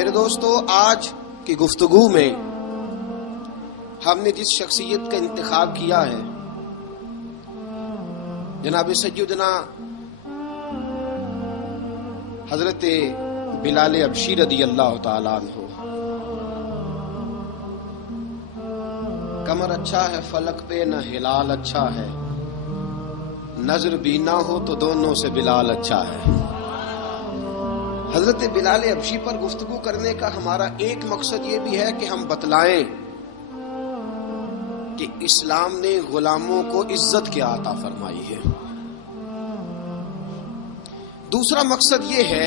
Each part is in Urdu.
میرے دوستو، آج کی گفتگو میں ہم نے جس شخصیت کا انتخاب کیا ہے جناب سیدنا حضرت بلال حبشی رضی اللہ تعالیٰ عنہ۔ کمر اچھا ہے فلک پہ نہ ہلال اچھا ہے، نظر بھی نہ ہو تو دونوں سے بلال اچھا ہے۔ حضرت بلال حبشی پر گفتگو کرنے کا ہمارا ایک مقصد یہ بھی ہے کہ ہم بتلائیں کہ اسلام نے غلاموں کو عزت کیا عطا فرمائی ہے۔ دوسرا مقصد یہ ہے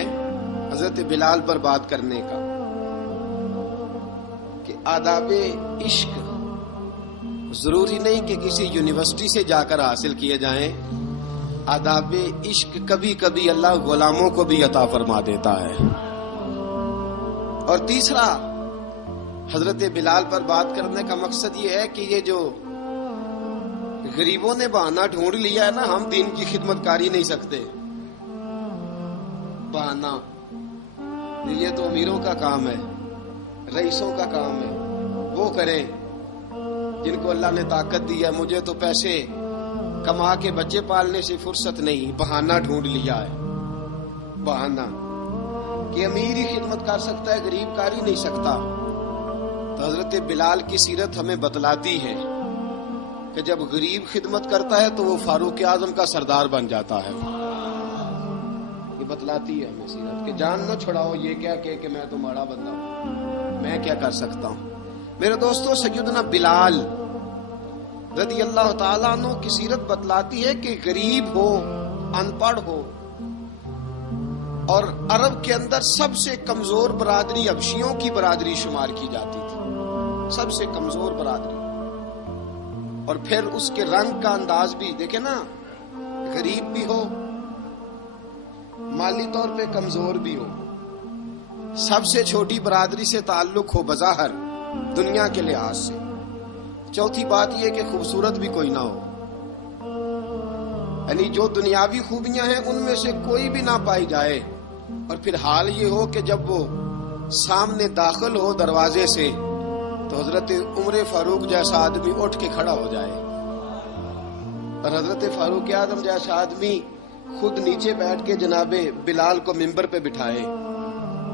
حضرت بلال پر بات کرنے کا کہ آداب عشق ضروری نہیں کہ کسی یونیورسٹی سے جا کر حاصل کیے جائیں، آداب عشق کبھی کبھی اللہ غلاموں کو بھی عطا فرما دیتا ہے۔ اور تیسرا حضرت بلال پر بات کرنے کا مقصد یہ ہے کہ یہ جو غریبوں نے بہانہ ڈھونڈ لیا ہے نا، ہم دین کی خدمت کر ہی نہیں سکتے، بہانہ یہ تو امیروں کا کام ہے، رئیسوں کا کام ہے، وہ کریں جن کو اللہ نے طاقت دی ہے۔ مجھے تو پیسے کما کے بچے پالنے سے فرصت نہیں، بہانہ ڈھونڈ لیا ہے، بہانہ کہ امیر ہی خدمت کر سکتا ہے، غریب کر ہی نہیں سکتا۔ تو حضرت بلال کی سیرت ہمیں بتلاتی ہے کہ جب غریب خدمت کرتا ہے تو وہ فاروق اعظم کا سردار بن جاتا ہے۔ یہ بتلاتی ہے ہمیں سیرت کہ جان نہ چھڑاؤ یہ کیا کہ میں تو ماڑا بندہ ہوں، میں کیا کر سکتا ہوں۔ میرے دوستو، سیدنا بلال رضی اللہ تعالیٰ عنہ کی سیرت بتلاتی ہے کہ غریب ہو، ان پڑھ ہو، اور عرب کے اندر سب سے کمزور برادری حبشیوں کی برادری شمار کی جاتی تھی، سب سے کمزور برادری۔ اور پھر اس کے رنگ کا انداز بھی دیکھیں نا، غریب بھی ہو، مالی طور پہ کمزور بھی ہو، سب سے چھوٹی برادری سے تعلق ہو بظاہر دنیا کے لحاظ سے۔ چوتھی بات یہ کہ خوبصورت بھی کوئی نہ ہو، یعنی جو دنیاوی خوبیاں ہیں ان میں سے کوئی بھی نہ پائی جائے، اور پھر حال یہ ہو کہ جب وہ سامنے داخل ہو دروازے سے تو حضرت عمر فاروق جیسا آدمی اٹھ کے کھڑا ہو جائے، اور حضرت فاروق اعظم جیسا آدمی خود نیچے بیٹھ کے جناب بلال کو منبر پہ بٹھائے،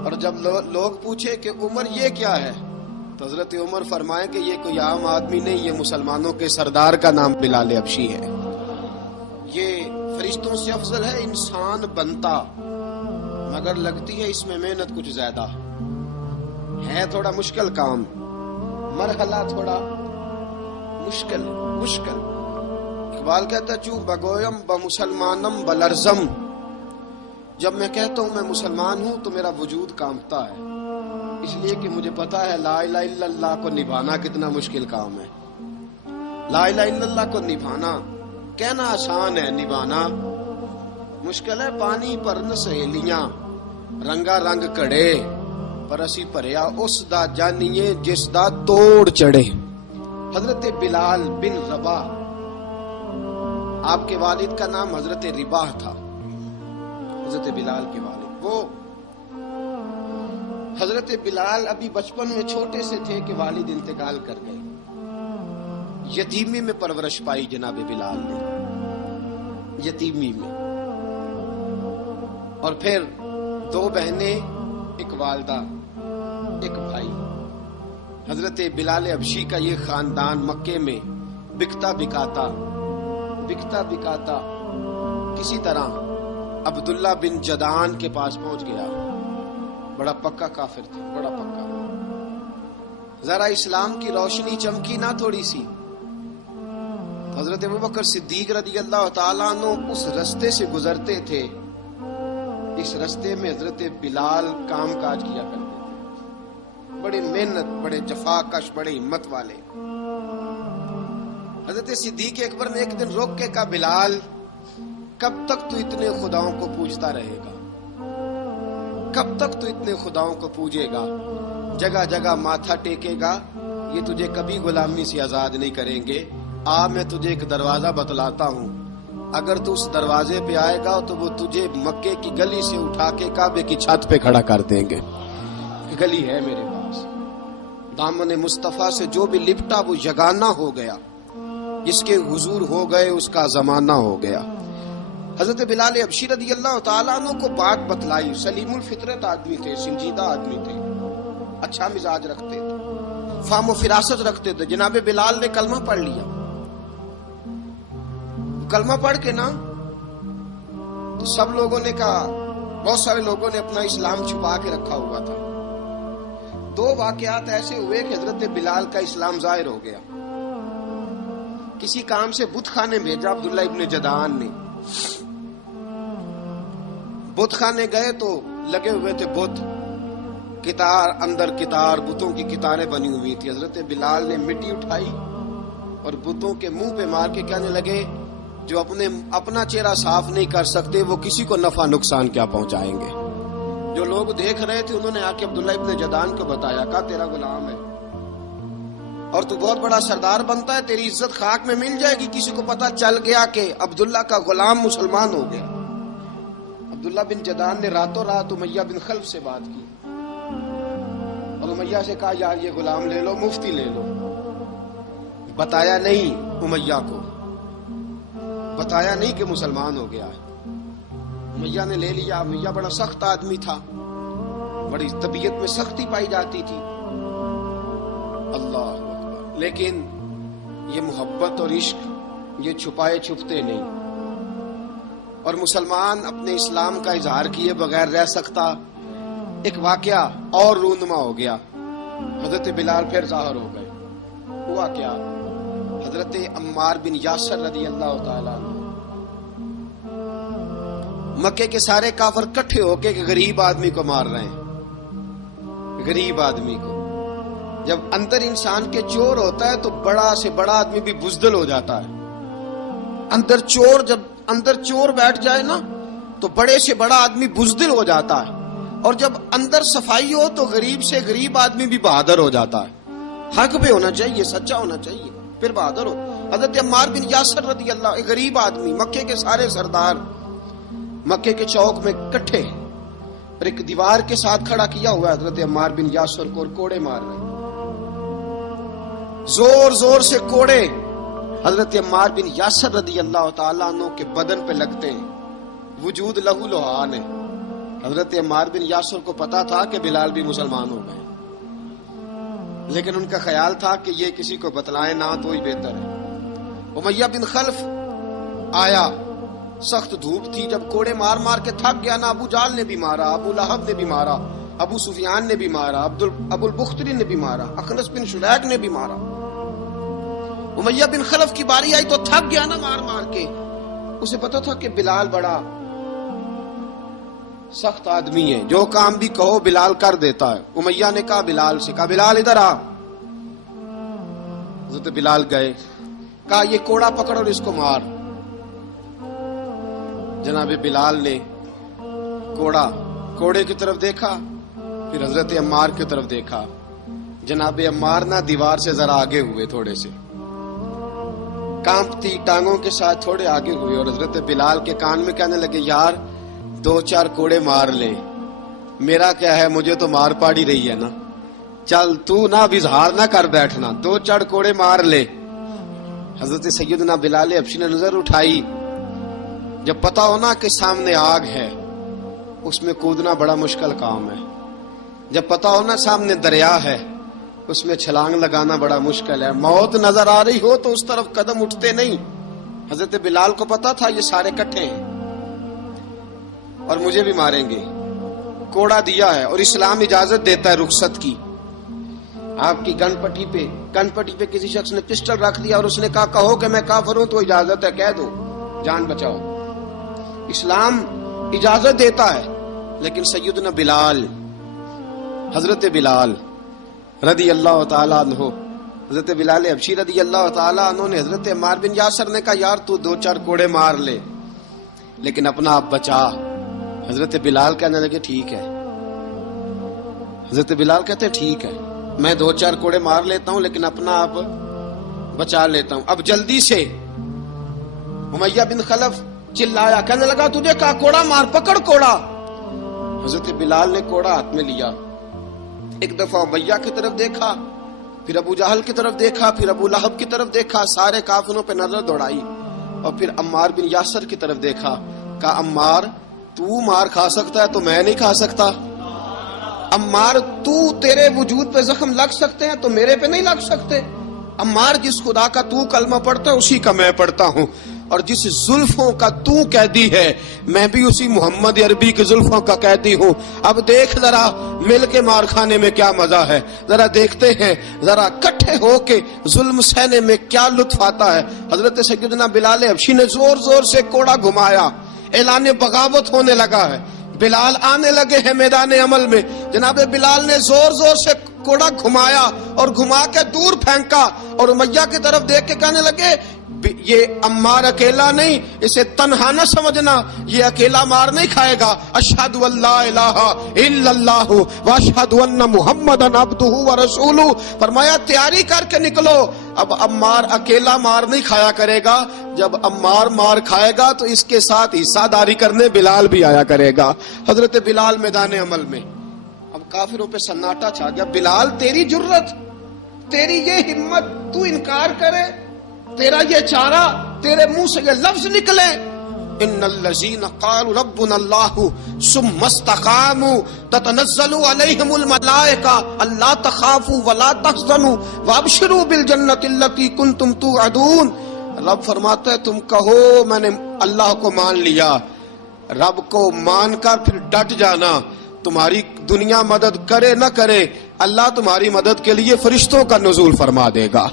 اور جب لوگ پوچھے کہ عمر یہ کیا ہے تو حضرت عمر فرمائے کہ یہ کوئی عام آدمی نہیں، یہ مسلمانوں کے سردار کا نام بلال حبشی ہے، یہ فرشتوں سے افضل ہے، انسان بنتا مگر لگتی ہے اس میں محنت کچھ زیادہ ہے، تھوڑا مشکل کام، مرحلہ تھوڑا مشکل۔ اقبال کہتا ہے چوں بگویم بمسلمانم بلرزم، جب میں کہتا ہوں میں مسلمان ہوں تو میرا وجود کانپتا ہے، اس لیے کہ مجھے پتا ہے لا الہ الا اللہ کو نبھانا کتنا مشکل کام ہے۔ لا الہ الا اللہ کو نبھانا، کہنا آسان ہے، نبھانا مشکل ہے۔ پانی پر نہ سہیلیاں رنگا رنگ کڑے، پر اسی پریا اس دا جانیے جس دا توڑ چڑھے۔ حضرت بلال بن رباح، آپ کے والد کا نام حضرت رباح تھا، حضرت بلال کے والد۔ وہ حضرت بلال ابھی بچپن میں چھوٹے سے تھے کہ والد انتقال کر گئے، یتیمی میں پرورش پائی جناب بلال نے، یتیمی میں، اور پھر دو بہنیں، ایک والدہ، ایک بھائی۔ حضرت بلال حبشی کا یہ خاندان مکے میں بکتا بکاتا کسی طرح عبداللہ بن جدعان کے پاس پہنچ گیا۔ بڑا پکا کافر تھا، بڑا پکا۔ ذرا اسلام کی روشنی چمکی نہ تھوڑی سی، حضرت ابوبکر صدیق رضی اللہ تعالیٰ عنہ اس رستے سے گزرتے تھے، اس رستے میں حضرت بلال کام کاج کیا کرتے تھے، بڑے محنت، بڑے جفاکش، بڑے ہمت والے۔ حضرت صدیق اکبر نے ایک دن روک کے کہا بلال کب تک تو اتنے خداؤں کو پوجتا رہے گا، کب تک تو اتنے خداؤں کو پوجے گا، جگہ جگہ ماتھا ٹیکے گا، یہ تجھے کبھی غلامی سے آزاد نہیں کریں گے۔ میں تجھے ایک دروازہ بتلاتا ہوں، اگر تو اس دروازے پہ آئے گا تو وہ تجھے مکے کی گلی سے اٹھا کے کعبے کی چھت پہ کھڑا کر دیں گے۔ گلی ہے میرے پاس، دامن مصطفیٰ سے جو بھی لپٹا وہ یگانہ ہو گیا، جس کے حضور ہو گئے اس کا زمانہ ہو گیا۔ حضرت بلال حبشی رضی اللہ تعالیٰ عنہ کو بات بتلائی، سلیم الفطرت آدمی تھے، سنجیدہ آدمی تھے، اچھا مزاج رکھتے تھے، فہم و فراست رکھتے تھے۔ جناب بلال نے کلمہ پڑھ لیا، کلمہ پڑھ کے نا تو سب لوگوں نے کہا، بہت سارے لوگوں نے اپنا اسلام چھپا کے رکھا ہوا تھا۔ دو واقعات ایسے ہوئے کہ حضرت بلال کا اسلام ظاہر ہو گیا۔ کسی کام سے بت خانے بھیجا عبداللہ ابن جدعان نے، بت خانے گئے تو لگے ہوئے تھے بت، کتار اندر کتار، بتوں کی کتاریں بنی ہوئی تھی۔ حضرت بلال نے مٹی اٹھائی اور بتوں کے منہ پہ مار کے کہنے لگے، جو اپنا چہرہ صاف نہیں کر سکتے وہ کسی کو نفع نقصان کیا پہنچائیں گے۔ جو لوگ دیکھ رہے تھے انہوں نے آ کے عبداللہ ابن جدعان کو بتایا، کہا تیرا غلام ہے اور تو بہت بڑا سردار بنتا ہے، تیری عزت خاک میں مل جائے گی۔ کسی کو پتا چل گیا کہ عبداللہ کا غلام مسلمان ہو گیا۔ عبداللہ بن جدعان نے راتوں رات امیہ بن خلف سے بات کی اور امیہ سے کہا، یار یہ غلام لے لو، مفتی لے لو۔ بتایا نہیں امیہ کو، بتایا نہیں کہ مسلمان ہو گیا ہے۔ امیہ نے لے لیا۔ امیہ بڑا سخت آدمی تھا، بڑی طبیعت میں سختی پائی جاتی تھی، اللہ اکبر۔ لیکن یہ محبت اور عشق یہ چھپائے چھپتے نہیں، اور مسلمان اپنے اسلام کا اظہار کیے بغیر رہ سکتا۔ ایک واقعہ اور رونما ہو گیا، حضرت بلال پھر ظاہر ہو گئے۔ ہوا کیا؟ حضرت عمار بن یاسر رضی اللہ تعالیٰ عنہ، مکے کے سارے کافر کٹھے ہو کے غریب آدمی کو مار رہے ہیں، غریب آدمی کو۔ جب اندر انسان کے چور ہوتا ہے تو بڑا سے بڑا آدمی بھی بزدل ہو جاتا ہے۔ جب اندر چور بیٹھ جائے نا تو بڑے سے بڑا آدمی بزدل ہو جاتا ہے، اور جب اندر صفائی ہو تو غریب سے غریب آدمی بھی بہادر ہو جاتا ہے۔ حق پہ ہونا چاہیے، سچا ہونا چاہیے، پھر بہادر ہو۔ حضرت عمار بن یاسر رضی اللہ، ایک غریب آدمی، مکے کے سارے سردار مکے کے چوک میں کٹھے، اور ایک دیوار کے ساتھ کھڑا کیا ہوا ہے حضرت عمار بن یاسر کو، اور کوڑے مار رہے ہیں، زور زور سے کوڑے حضرت عمار بن یاسر رضی اللہ تعالیٰ عنہ کے بدن پہ لگتے ہیں، وجود لہو لہان ہے۔ حضرت عمار بن یاسر کو پتا تھا کہ بلال بھی مسلمان ہو گئے، لیکن ان کا خیال تھا کہ یہ کسی کو بتلائے نہ تو ہی بہتر ہے۔ امیہ بن خلف آیا، سخت دھوپ تھی، جب کوڑے مار مار کے تھک گیا نا، ابو جال نے بھی مارا، ابو لہب نے بھی مارا، ابو سفیان نے بھی مارا، ابو البختری نے بھی مارا، اخنس بن شلیک نے بھی مارا۔ امیہ بن خلف کی باری آئی تو تھک گیا نا مار مار کے، اسے پتا تھا کہ بلال بڑا سخت آدمی ہے، جو کام بھی کہو بلال کر دیتا ہے۔ امیہ نے کہا بلال سے، کہا بلال ادھر آ۔ حضرت بلال گئے، کہا یہ کوڑا پکڑ اور اس کو مار۔ جناب بلال نے کوڑے کی طرف دیکھا، پھر حضرت عمار کی طرف دیکھا۔ جناب عمار نہ دیوار سے ذرا آگے ہوئے، تھوڑے سے کانپتی ٹانگوں کے ساتھ تھوڑے آگے ہوئے، اور حضرت بلال کے کان میں کہنے لگے، یار 2-4 کوڑے مار لے، میرا کیا ہے، مجھے تو مار پاڑی رہی ہے نا، چل تو نہ اظہار نہ کر بیٹھنا، 2-4 کوڑے مار لے۔ حضرت سیدنا بلال حبشی نے نظر اٹھائی، جب پتا ہونا کہ سامنے آگ ہے اس میں کودنا بڑا مشکل کام ہے، جب پتا ہونا سامنے دریا ہے اس میں چھلانگ لگانا بڑا مشکل ہے، موت نظر آ رہی ہو تو اس طرف قدم اٹھتے نہیں۔ حضرت بلال کو پتا تھا یہ سارے کٹھے ہیں اور مجھے بھی ماریں گے، کوڑا دیا ہے، اور اسلام اجازت دیتا ہے رخصت کی۔ آپ کی گن پٹی پہ کسی شخص نے پسٹل رکھ دیا اور اس نے کہا کہو کہ میں کافر ہوں تو اجازت ہے، کہہ دو، جان بچاؤ۔ اسلام اجازت دیتا ہے، لیکن سیدنا بلال، حضرت بلال رضی اللہ تعالیٰ عنہ، حضرت بلال حبشی رضی اللہ تعالیٰ عنہ نے حضرت عمار بن یاسر نے کہا یار تو 2-4 کوڑے مار لے لیکن اپنا آپ بچا۔ حضرت بلال کہنے لگے ٹھیک ہے، حضرت بلال کہتے ٹھیک ہے، میں 2-4 کوڑے مار لیتا ہوں لیکن اپنا آپ بچا لیتا ہوں۔ اب جلدی سے امیہ بن خلف چلایا، کہنے لگا تجھے کہا کوڑا مار، پکڑ کوڑا۔ حضرت بلال نے کوڑا ہاتھ میں لیا، ایک دفعہ امیہ کی طرف دیکھا، پھر ابو جہل کی طرف دیکھا، پھر ابو لہب کی طرف دیکھا، سارے کافروں پہ نظر دوڑائی، اور پھر عمار بن یاسر کی طرف دیکھا، کہا عمار تو مار کھا سکتا ہے تو میں نہیں کھا سکتا؟ عمار تیرے وجود پہ زخم لگ سکتے ہیں تو میرے پہ نہیں لگ سکتے؟ عمار جس خدا کا تو کلمہ پڑھتا ہے اسی کا میں پڑھتا ہوں، اور جس زلفوں کا تو قیدی ہے میں بھی اسی محمد عربی کی زلفوں کا قیدی ہوں۔ اب دیکھ ذرا مل کے مار کھانے میں کیا مزہ ہے، ذرا دیکھتے ہیں ذرا اکٹھے ہو کے ظلم سہنے میں کیا لطف آتا ہے۔ حضرت سیدنا بلال حبشی نے زور زور سے کوڑا گھمایا، اعلان بغاوت ہونے لگا ہے، بلال آنے لگے ہیں میدان عمل میں، جناب بلال نے زور زور سے کوڑا گھمایا اور گھما کے دور پھینکا، اور امیہ کی طرف دیکھ کے کہنے لگے یہ عمار اکیلا نہیں، اسے تنہا نہ سمجھنا، یہ اکیلا مار نہیں کھائے گا۔ اشہد ان لا الہ الا اللہ واشہد ان محمدا عبدہ ورسولہ، فرمایا تیاری کر کے نکلو، اب عمار اکیلا مار نہیں کھایا کرے گا، جب عمار مار کھائے گا تو اس کے ساتھ حصہ داری کرنے بلال بھی آیا کرے گا۔ حضرت بلال میدان عمل میں، اب کافروں پہ سناٹا چھا گیا۔ بلال تیری جرت، تیری یہ ہمت، تو انکار کرے، تیرا یہ چارہ، تیرے منہ سے یہ لفظ نکلے، ان الذین قالوا ربنا اللہ ثم استقاموا تتنزل علیہم الملائکہ الا تخافوا ولا تحزنوا وابشروا بالجنۃ التی کنتم توعدون۔ رب فرماتا ہے تم کہو میں نے اللہ کو مان لیا، رب کو مان کر پھر ڈٹ جانا، تمہاری دنیا مدد کرے نہ کرے اللہ تمہاری مدد کے لیے فرشتوں کا نزول فرما دے گا،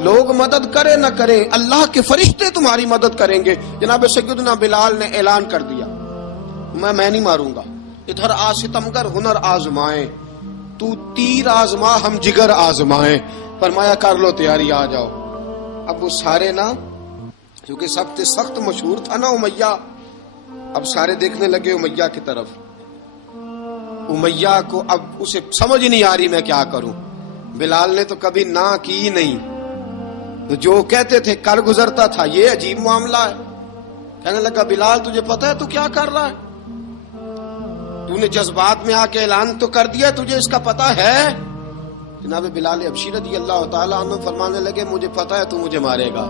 لوگ مدد کرے نہ کرے اللہ کے فرشتے تمہاری مدد کریں گے۔ جناب سیدنا بلال نے اعلان کر دیا میں نہیں ماروں گا، ادھر آ ستمگر ہنر آزمائیں، تو تیر آزما ہم جگر آزمائیں، فرمایا کر لو تیاری آ جاؤ۔ اب وہ سارے نا، کیونکہ سب سے سخت مشہور تھا نا امیہ، اب سارے دیکھنے لگے امیہ کی طرف، امیہ کو اب اسے سمجھ نہیں آ رہی میں کیا کروں۔ بلال نے تو کبھی نہ کی نہیں، جو کہتے تھے کر گزرتا تھا، یہ عجیب معاملہ ہے۔ کہنے لگا بلال تجھے پتا ہے تو کیا کر رہا ہے؟ تو نے جذبات میں آ کے اعلان تو کر دیا، تجھے اس کا پتا ہے؟ جناب بلال حبشی رضی اللہ تعالیٰ عنہ فرمانے لگے مجھے پتا ہے تو مجھے مارے گا،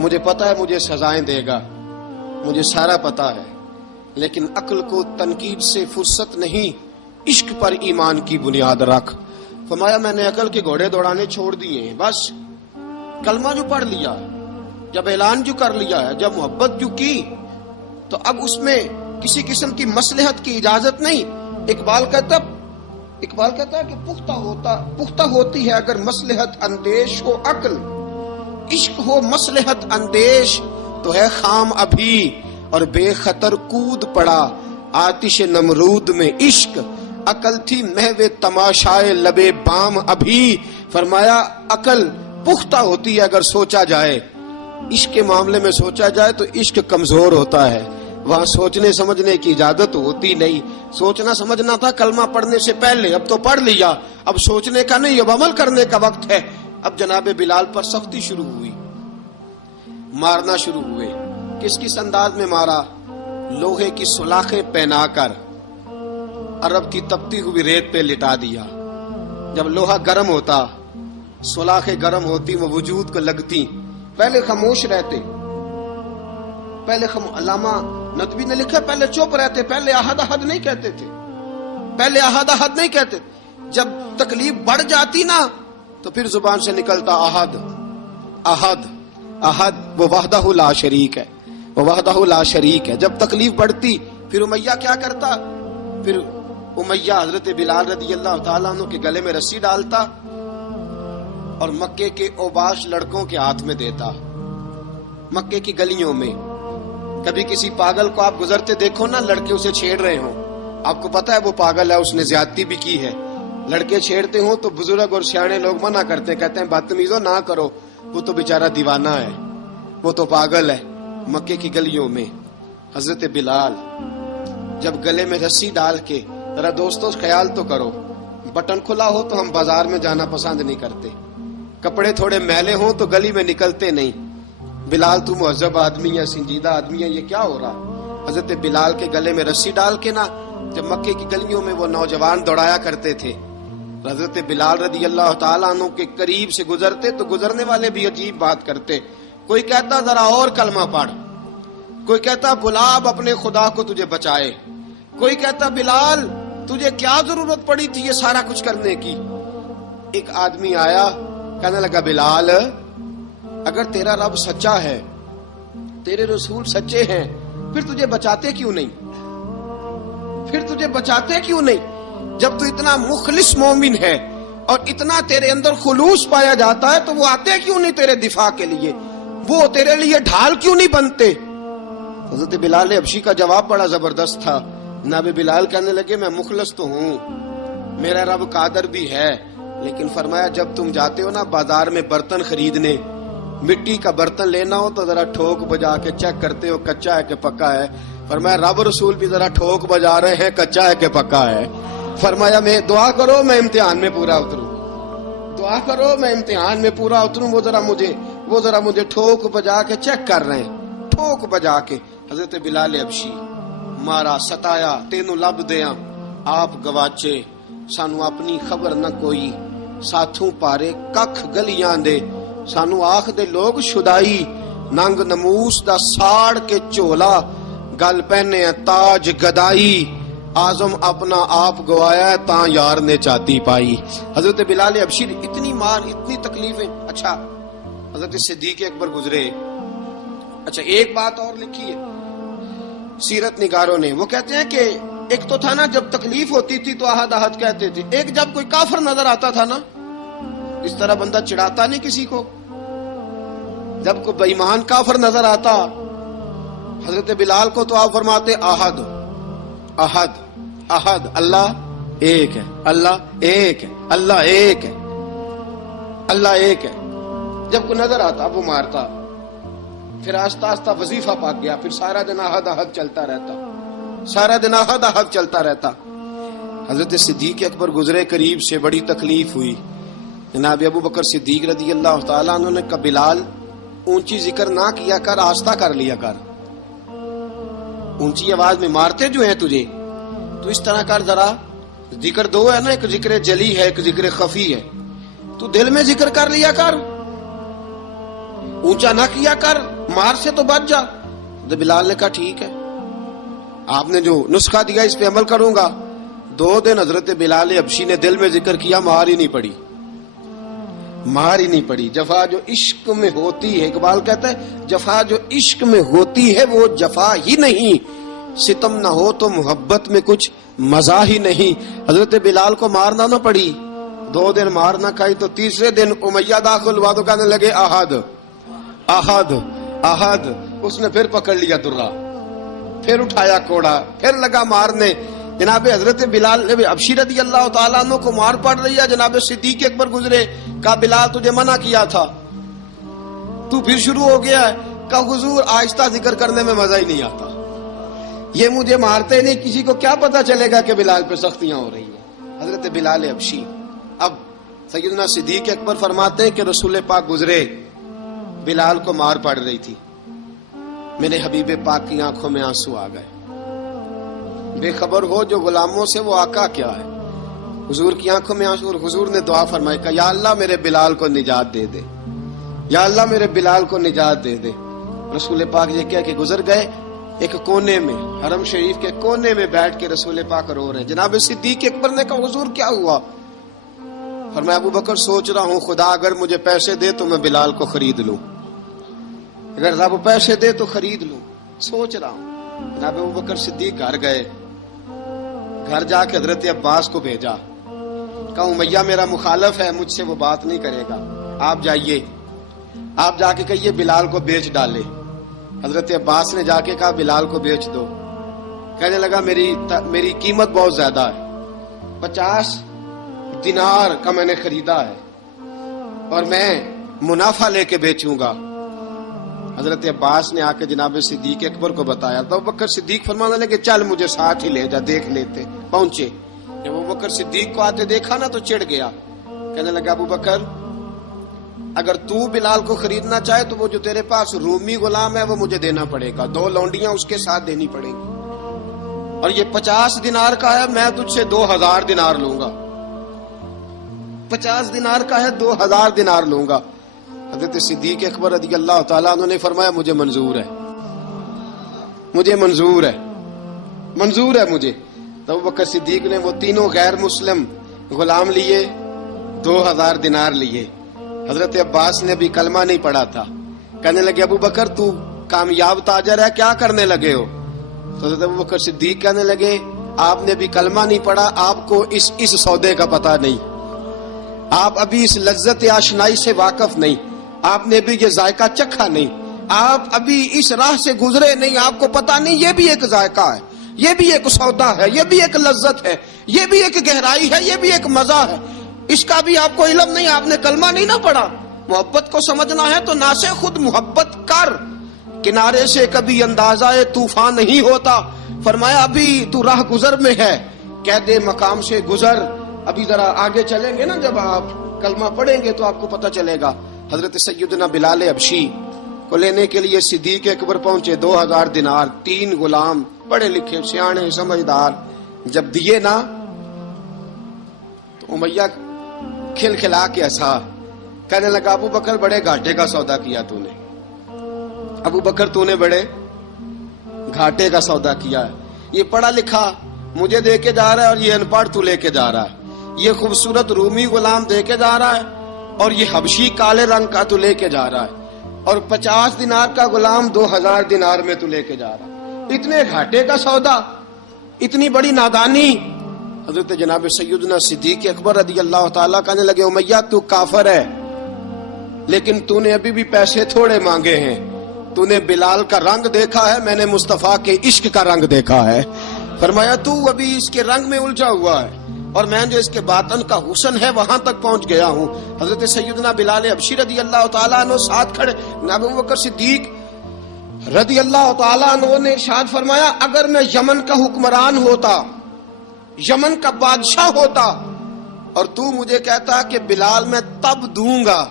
مجھے پتا ہے مجھے سزائیں دے گا، مجھے سارا پتا ہے، لیکن عقل کو تنقید سے فرصت نہیں، عشق پر ایمان کی بنیاد رکھ۔ فرمایا میں نے عقل کے گھوڑے دوڑانے چھوڑ دیے ہیں، بس کلمہ جو پڑھ لیا، جب اعلان جو کر لیا ہے، جب محبت جو کی، تو اب اس میں کسی قسم کی مصلحت کی اجازت نہیں۔ اقبال کہتا ہے کہ پختہ ہوتی ہے اگر مصلحت اندیش ہو عقل، عشق ہو مصلحت اندیش تو ہے خام ابھی، اور بے خطر کود پڑا آتش نمرود میں عشق، عقل تھی محو تماشائے لبے بام ابھی۔ فرمایا عقل پختہ ہوتی ہے اگر سوچا جائے، عشق کے معاملے میں سوچا جائے تو عشق کمزور ہوتا ہے، وہاں سوچنے سمجھنے کی اجازت ہوتی نہیں۔ سوچنا سمجھنا تھا کلمہ پڑھنے سے پہلے، اب تو پڑھ لیا، اب سوچنے کا نہیں، اب عمل کرنے کا وقت ہے۔ اب جناب بلال پر سختی شروع ہوئی، مارنا شروع ہوئے۔ کس انداز میں مارا؟ لوہے کی سلاخیں پہنا کر عرب کی تپتی ہوئی ریت پہ لٹا دیا۔ جب لوہا گرم ہوتا، سلاخیں گرم ہوتی، وہ وجود کو لگتی، پہلے خاموش رہتے، علامہ ندوی نے لکھا پہلے چپ رہتے، پہلے احد احد نہیں کہتے تھے، نہیں کہتے، جب تکلیف بڑھ جاتی نا تو پھر زبان سے نکلتا احد احد احد، وہ وحدہ لا شریک ہے، جب تکلیف بڑھتی پھر امیہ کیا کرتا؟ پھر امیہ حضرت بلال رضی اللہ تعالیٰ عنہ کے گلے میں رسی ڈالتا اور مکے کے اوباش لڑکوں کے ہاتھ میں دیتا۔ مکے کی گلیوں میں کبھی کسی پاگل کو آپ گزرتے دیکھو نا، لڑکے اسے چھیڑ رہے ہوں، آپ کو پتا ہے وہ پاگل ہے، اس نے زیادتی بھی کی ہے، لڑکے چھیڑتے ہوں تو بزرگ اور سیانے لوگ منع کرتے، کہتے ہیں بدتمیزوں نہ کرو، وہ تو بیچارہ دیوانہ ہے، وہ تو پاگل ہے۔ مکے کی گلیوں میں حضرت بلال جب گلے میں رسی ڈال کے، ذرا دوستوں خیال تو کرو، بٹن کھلا ہو تو ہم بازار میں جانا پسند نہیں کرتے، کپڑے تھوڑے میلے ہوں تو گلی میں نکلتے نہیں۔ بلال تو مہذب آدمی ہے، سنجیدہ آدمی ہے، یہ کیا ہو رہا؟ حضرت بلال کے گلے میں رسی ڈال کے نا جب مکے کی گلیوں میں وہ نوجوان دوڑایا کرتے تھے، حضرت بلال رضی اللہ تعالیٰ عنہ کے قریب سے گزرتے تو گزرنے والے بھی عجیب بات کرتے. کوئی کہتا ذرا اور کلمہ پڑھ، کوئی کہتا بلا اب اپنے خدا کو تجھے بچائے، کوئی کہتا بلال تجھے کیا ضرورت پڑی تھی یہ سارا کچھ کرنے کی. ایک آدمی آیا کہنے لگا بلال اگر تیرا رب سچا ہے، تیرے رسول سچے ہیں، پھر تجھے بچاتے کیوں نہیں؟ پھر تجھے بچاتے کیوں نہیں؟ جب تو اتنا مخلص مومن ہے اور اتنا تیرے اندر خلوص پایا جاتا ہے تو وہ آتے کیوں نہیں تیرے دفاع کے لیے؟ وہ تیرے لیے ڈھال کیوں نہیں بنتے؟ حضرت بلال حبشی کا جواب بڑا زبردست تھا. جناب بلال کہنے لگے میں مخلص تو ہوں، میرا رب قادر بھی ہے، لیکن فرمایا جب تم جاتے ہو نا بازار میں برتن خریدنے، مٹی کا برتن لینا ہو تو ذرا ٹھوک بجا کے چیک کرتے ہو کچا ہے کہ پکا ہے. فرمایا رب رسول بھی ذرا ٹھوک بجا رہے ہیں کچا ہے کہ پکا ہے. فرمایا میں دعا کرو میں امتحان میں پورا اتروں، دعا کرو میں امتحان میں پورا اتروں. وہ ذرا مجھے ٹھوک بجا کے چیک کر رہے ہیں، ٹھوک بجا کے. حضرت بلال حبشی مارا ستایا تینوں لب دیاں آپ گواچے، سانو اپنی خبر نہ کوئی، ساتھوں پارے ککھ گلیاں دے، سانو آخ دے لوگ شدائی، ننگ نموس دا ساڑ کے چولا، گل پہنے تاج گدائی، آزم اپنا آپ گوایا تاں یار نے چاتی پائی. حضرت بلال حبشی اتنی مار اتنی تکلیفیں. اچھا حضرت صدیق اکبر گزرے. اچھا ایک بات اور لکھی ہے سیرت نگاروں نے، وہ کہتے ہیں کہ ایک تو تھا نا جب تکلیف ہوتی تھی تو احد احد کہتے تھے، ایک جب کوئی کافر نظر آتا تھا نا اس طرح بندہ چڑھاتا نہیں کسی کو، جب کوئی بے ایمان کافر نظر آتا حضرت بلال کو تو آپ فرماتے احد احد احد، اللہ ایک ہے، اللہ ایک ہے، اللہ ایک ہے، اللہ ایک ہے. جب کوئی نظر آتا وہ مارتا، پھر آہستہ آہستہ وظیفہ پاک گیا، پھر سارا دن احد احد چلتا رہتا، سارا دن احد احد چلتا رہتا. حضرت صدیق اکبر گزرے قریب سے، بڑی تکلیف ہوئی. جناب ابو بکر صدیق رضی اللہ تعالیٰ عنہ نے کہا بلال اونچی ذکر نہ کیا کر، آہستہ کر لیا کر، اونچی آواز میں مارتے جو ہیں تجھے تو اس طرح کر، ذرا ذکر دو ہے نا، ایک ذکر جلی ہے ایک ذکر خفی ہے، تو دل میں ذکر کر لیا کر، اونچا نہ کیا کر، مار سے تو بچ جا. تو بلال نے کہا ٹھیک ہے، آپ نے جو نسخہ دیا اس پہ عمل کروں گا. 2 دن حضرت بلال حبشی نے دل میں ذکر کیا، مار ہی نہیں پڑی، مار ہی نہیں پڑی. جفا جو عشق میں ہوتی ہے، اقبال کہتا ہے جفا جو عشق میں ہوتی ہے وہ جفا ہی نہیں، ستم نہ ہو تو محبت میں کچھ مزہ ہی نہیں. حضرت بلال کو مارنا نہ پڑی، 2 دن مار نہ کھائی تو تیسرے دن امیہ داخل ہوا تو کہنے لگے احد احد احد. اس نے پھر پکڑ لیا درہ، پھر اٹھایا کوڑا، پھر لگا مارنے. جناب حضرت بلال حبشی رضی اللہ تعالیٰ عنہ کو مار پڑ رہی ہے. جناب صدیق اکبر گزرے، کہا بلال تجھے منع کیا تھا، تو پھر شروع ہو گیا ہے. کہا حضور آہستہ ذکر کرنے میں مزہ ہی نہیں آتا، یہ مجھے مارتے نہیں، کسی کو کیا پتا چلے گا کہ بلال پہ سختیاں ہو رہی ہیں. حضرت بلال حبشی. اب سیدنا صدیق اکبر فرماتے ہیں کہ رسول پاک گزرے، بلال کو مار پڑ رہی تھی، میرے حبیب پاک کی آنکھوں میں آنسو آ گئے. بے خبر ہو جو غلاموں سے وہ آقا کیا ہے. حضور کی آنکھوں میں آنسو، اور حضور نے دعا فرمائی کہ یا اللہ میرے بلال کو نجات دے دے، یا اللہ میرے بلال کو نجات دے دے. رسول پاک یہ کہہ کے گزر گئے. ایک کونے میں حرم شریف کے کونے میں بیٹھ کے رسول پاک رو رہے ہیں. جناب صدیق اکبر نے کہا حضور کیا ہوا؟ فرمایا ابو بکر سوچ رہا ہوں خدا اگر مجھے پیسے دے تو میں بلال کو خرید لوں، اگر رب پیسے دے تو خرید لوں، سوچ رہا ہوں. جناب ابو بکر صدیق گھر گئے، گھر جا کے حضرت عباس کو بھیجا، کہا امیہ میرا مخالف ہے، مجھ سے وہ بات نہیں کرے گا، آپ جائیے، آپ جا کے کہیے بلال کو بیچ ڈالے. حضرت عباس نے جا کے کہا بلال کو بیچ دو. کہنے لگا میری قیمت بہت زیادہ ہے، 50 دینار کا میں نے خریدا ہے اور میں منافع لے کے بیچوں گا. حضرت عباس نے آ کے جناب صدیق اکبر کو بتایا تو ابو بکر صدیق فرمانے لگے چل مجھے ساتھ ہی لے جا، دیکھ لیتے. پہنچے، جب ابو بکر صدیق کو آتے دیکھا نا تو چڑ گیا. کہنے لگا ابو بکر اگر تو بلال کو خریدنا چاہے تو وہ جو تیرے پاس رومی غلام ہے وہ مجھے دینا پڑے گا، 2 لونڈیاں اس کے ساتھ دینی پڑے گی. اور یہ 50 دینار کا ہے، میں تجھ سے 2000 دینار لوں گا. 50 دینار کا ہے، 2000 دینار لوں گا. حضرت صدیق اکبر رضی اللہ تعالیٰ عنہ نے فرمایا مجھے منظور ہے، مجھے منظور ہے، منظور ہے مجھے. تو ابو بکر صدیق نے وہ تینوں غیر مسلم غلام لیے، 2000 دینار لیے. حضرت عباس نے بھی کلمہ نہیں پڑھا تھا. کہنے لگے ابو بکر تو کامیاب تاجر ہے، کیا کرنے لگے ہو؟ تو حضرت ابو بکر صدیق کہنے لگے آپ نے بھی کلمہ نہیں پڑھا، آپ کو اس سودے کا پتہ نہیں، آپ ابھی اس لذت آشنائی سے واقف نہیں، آپ نے بھی یہ ذائقہ چکھا نہیں، آپ ابھی اس راہ سے گزرے نہیں، آپ کو پتہ نہیں یہ بھی ایک ذائقہ ہے، یہ بھی ایک سودا ہے، یہ بھی ایک لذت ہے، یہ بھی ایک گہرائی ہے، یہ بھی ایک مزہ ہے. اس کا بھی آپ کو علم نہیں، آپ نے کلمہ نہیں نہ پڑھا. محبت کو سمجھنا ہے تو نہ سے خود محبت کر، کنارے سے کبھی اندازہ طوفان نہیں ہوتا. فرمایا ابھی تو راہ گزر میں ہے، کہہ دے مقام سے گزر. ابھی ذرا آگے چلیں گے نا، جب آپ کلمہ پڑھیں گے تو آپ کو پتہ چلے گا. حضرت سیدنا بلال حبشی کو لینے کے لیے صدیق اکبر پہنچے. 2000 دینار، 3 غلام پڑھے لکھے سیانے سمجھدار. جب دیے نا تو امیہ کھل کھلا کے ہنسا، کہنے لگا ابو بکر بڑے گھاٹے کا سودا کیا تو نے، ابو بکر تو نے بڑے گھاٹے کا سودا کیا ہے. یہ پڑھا لکھا مجھے دے کے جا رہا ہے اور یہ ان پڑھ تو لے کے جا رہا ہے. یہ خوبصورت رومی غلام دے کے جا رہا ہے اور یہ حبشی کالے رنگ کا تو لے کے جا رہا ہے. اور 50 دینار کا غلام 2000 دینار میں تو لے کے جا رہا ہے. اتنے گھاٹے کا سودا، اتنی بڑی نادانی. حضرت جناب سیدنا صدیق اکبر رضی اللہ تعالیٰ کہنے لگے امیہ تو کافر ہے، لیکن تو نے ابھی بھی پیسے تھوڑے مانگے ہیں. تو نے بلال کا رنگ دیکھا ہے، میں نے مصطفیٰ کے عشق کا رنگ دیکھا ہے. فرمایا تو ابھی اس کے رنگ میں الجھا ہوا ہے اور میں جو اس کے باطن کا حسن ہے وہاں تک پہنچ گیا ہوں. حضرت سیدنا بلال حبشی رضی اللہ تعالیٰ عنہ ساتھ کھڑے. ابو بکر صدیق رضی اللہ تعالیٰ عنہ نے ارشاد فرمایا اگر میں یمن کا حکمران ہوتا، یمن کا بادشاہ ہوتا، اور تو مجھے کہتا کہ بلال میں تب دوں گا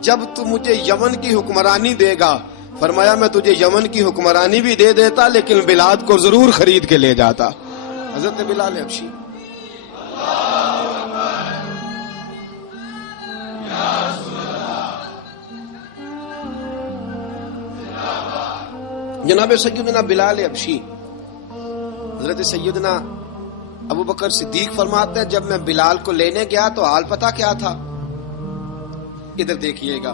جب تو مجھے یمن کی حکمرانی دے گا. فرمایا میں تجھے یمن کی حکمرانی بھی دے دیتا لیکن بلال کو ضرور خرید کے لے جاتا. حضرت بلال حبشی جناب سیدنا بلال حبشی. حضرت سیدنا ابو بکر صدیق فرماتے ہیں جب میں بلال کو لینے گیا تو حال پتہ کیا تھا؟ ادھر دیکھیے گا.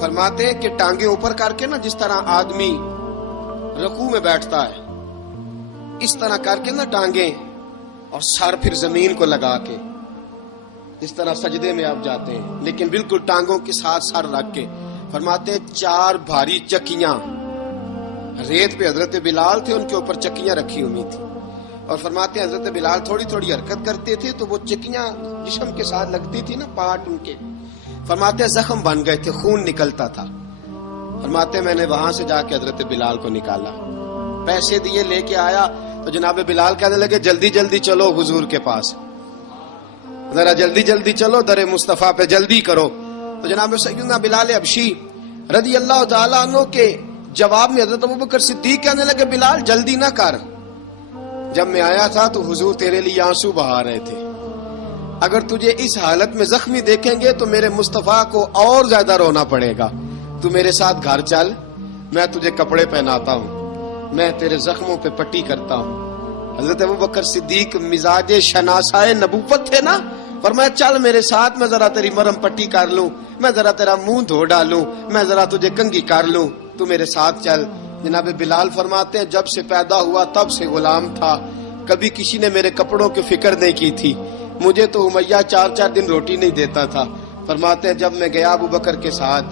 فرماتے ہیں کہ ٹانگیں اوپر کر کے نا، جس طرح آدمی رکوع میں بیٹھتا ہے اس طرح کر کے نا ٹانگیں، اور سر پھر زمین کو لگا کے اس طرح سجدے میں آپ جاتے ہیں، لیکن بالکل ٹانگوں کے ساتھ سر رکھ کے. فرماتے ہیں 4 بھاری چکیاں ریت پہ حضرت بلال تھے، ان کے اوپر چکیاں رکھی ہوئی تھی. اور فرماتے ہیں حضرت بلال تھوڑی تھوڑی حرکت کرتے تھے تو وہ چکیاں جسم کے ساتھ لگتی تھی نا، پارٹ ان کے. فرماتے ہیں زخم بن گئے تھے، خون نکلتا تھا. فرماتے ہیں میں نے وہاں سے جا کے حضرت بلال کو نکالا، پیسے دیے، لے کے آیا تو جناب بلال کہنے لگے جلدی جلدی چلو حضور کے پاس، ذرا جلدی جلدی چلو، در مصطفیٰ پہ جلدی کرو. تو جناب سیدنا بلال حبشی رضی اللہ تعالیٰ عنہ کے جواب میں حضرت ابوبکر صدیق کہنے لگے بلال جلدی نہ کر، جب میں آیا تھا تو حضور تیرے لیے آنسو بہا رہے تھے. اگر تجھے اس حالت میں زخمی دیکھیں گے تو میرے مصطفیٰ کو اور زیادہ رونا پڑے گا. تو میرے ساتھ گھر چل، میں تجھے کپڑے پہناتا ہوں، میں تیرے زخموں پہ پٹی کرتا ہوں. حضرت ابوبکر صدیق مزاج شناسائے نبوت تھے نا، فرمایا چل میرے ساتھ، میں ذرا تیری مرہم پٹی کر لوں، میں ذرا تیرا منہ دھو ڈالوں، میں ذرا تجھے کنگھی کر لوں، تو میرے ساتھ چل. جناب بلال فرماتے ہیں جب سے پیدا ہوا تب سے غلام تھا، کبھی کسی نے میرے کپڑوں کی فکر نہیں کی تھی، مجھے تو امیہ 4 دن روٹی نہیں دیتا تھا. فرماتے ہیں جب میں گیا ابو بکر کے ساتھ،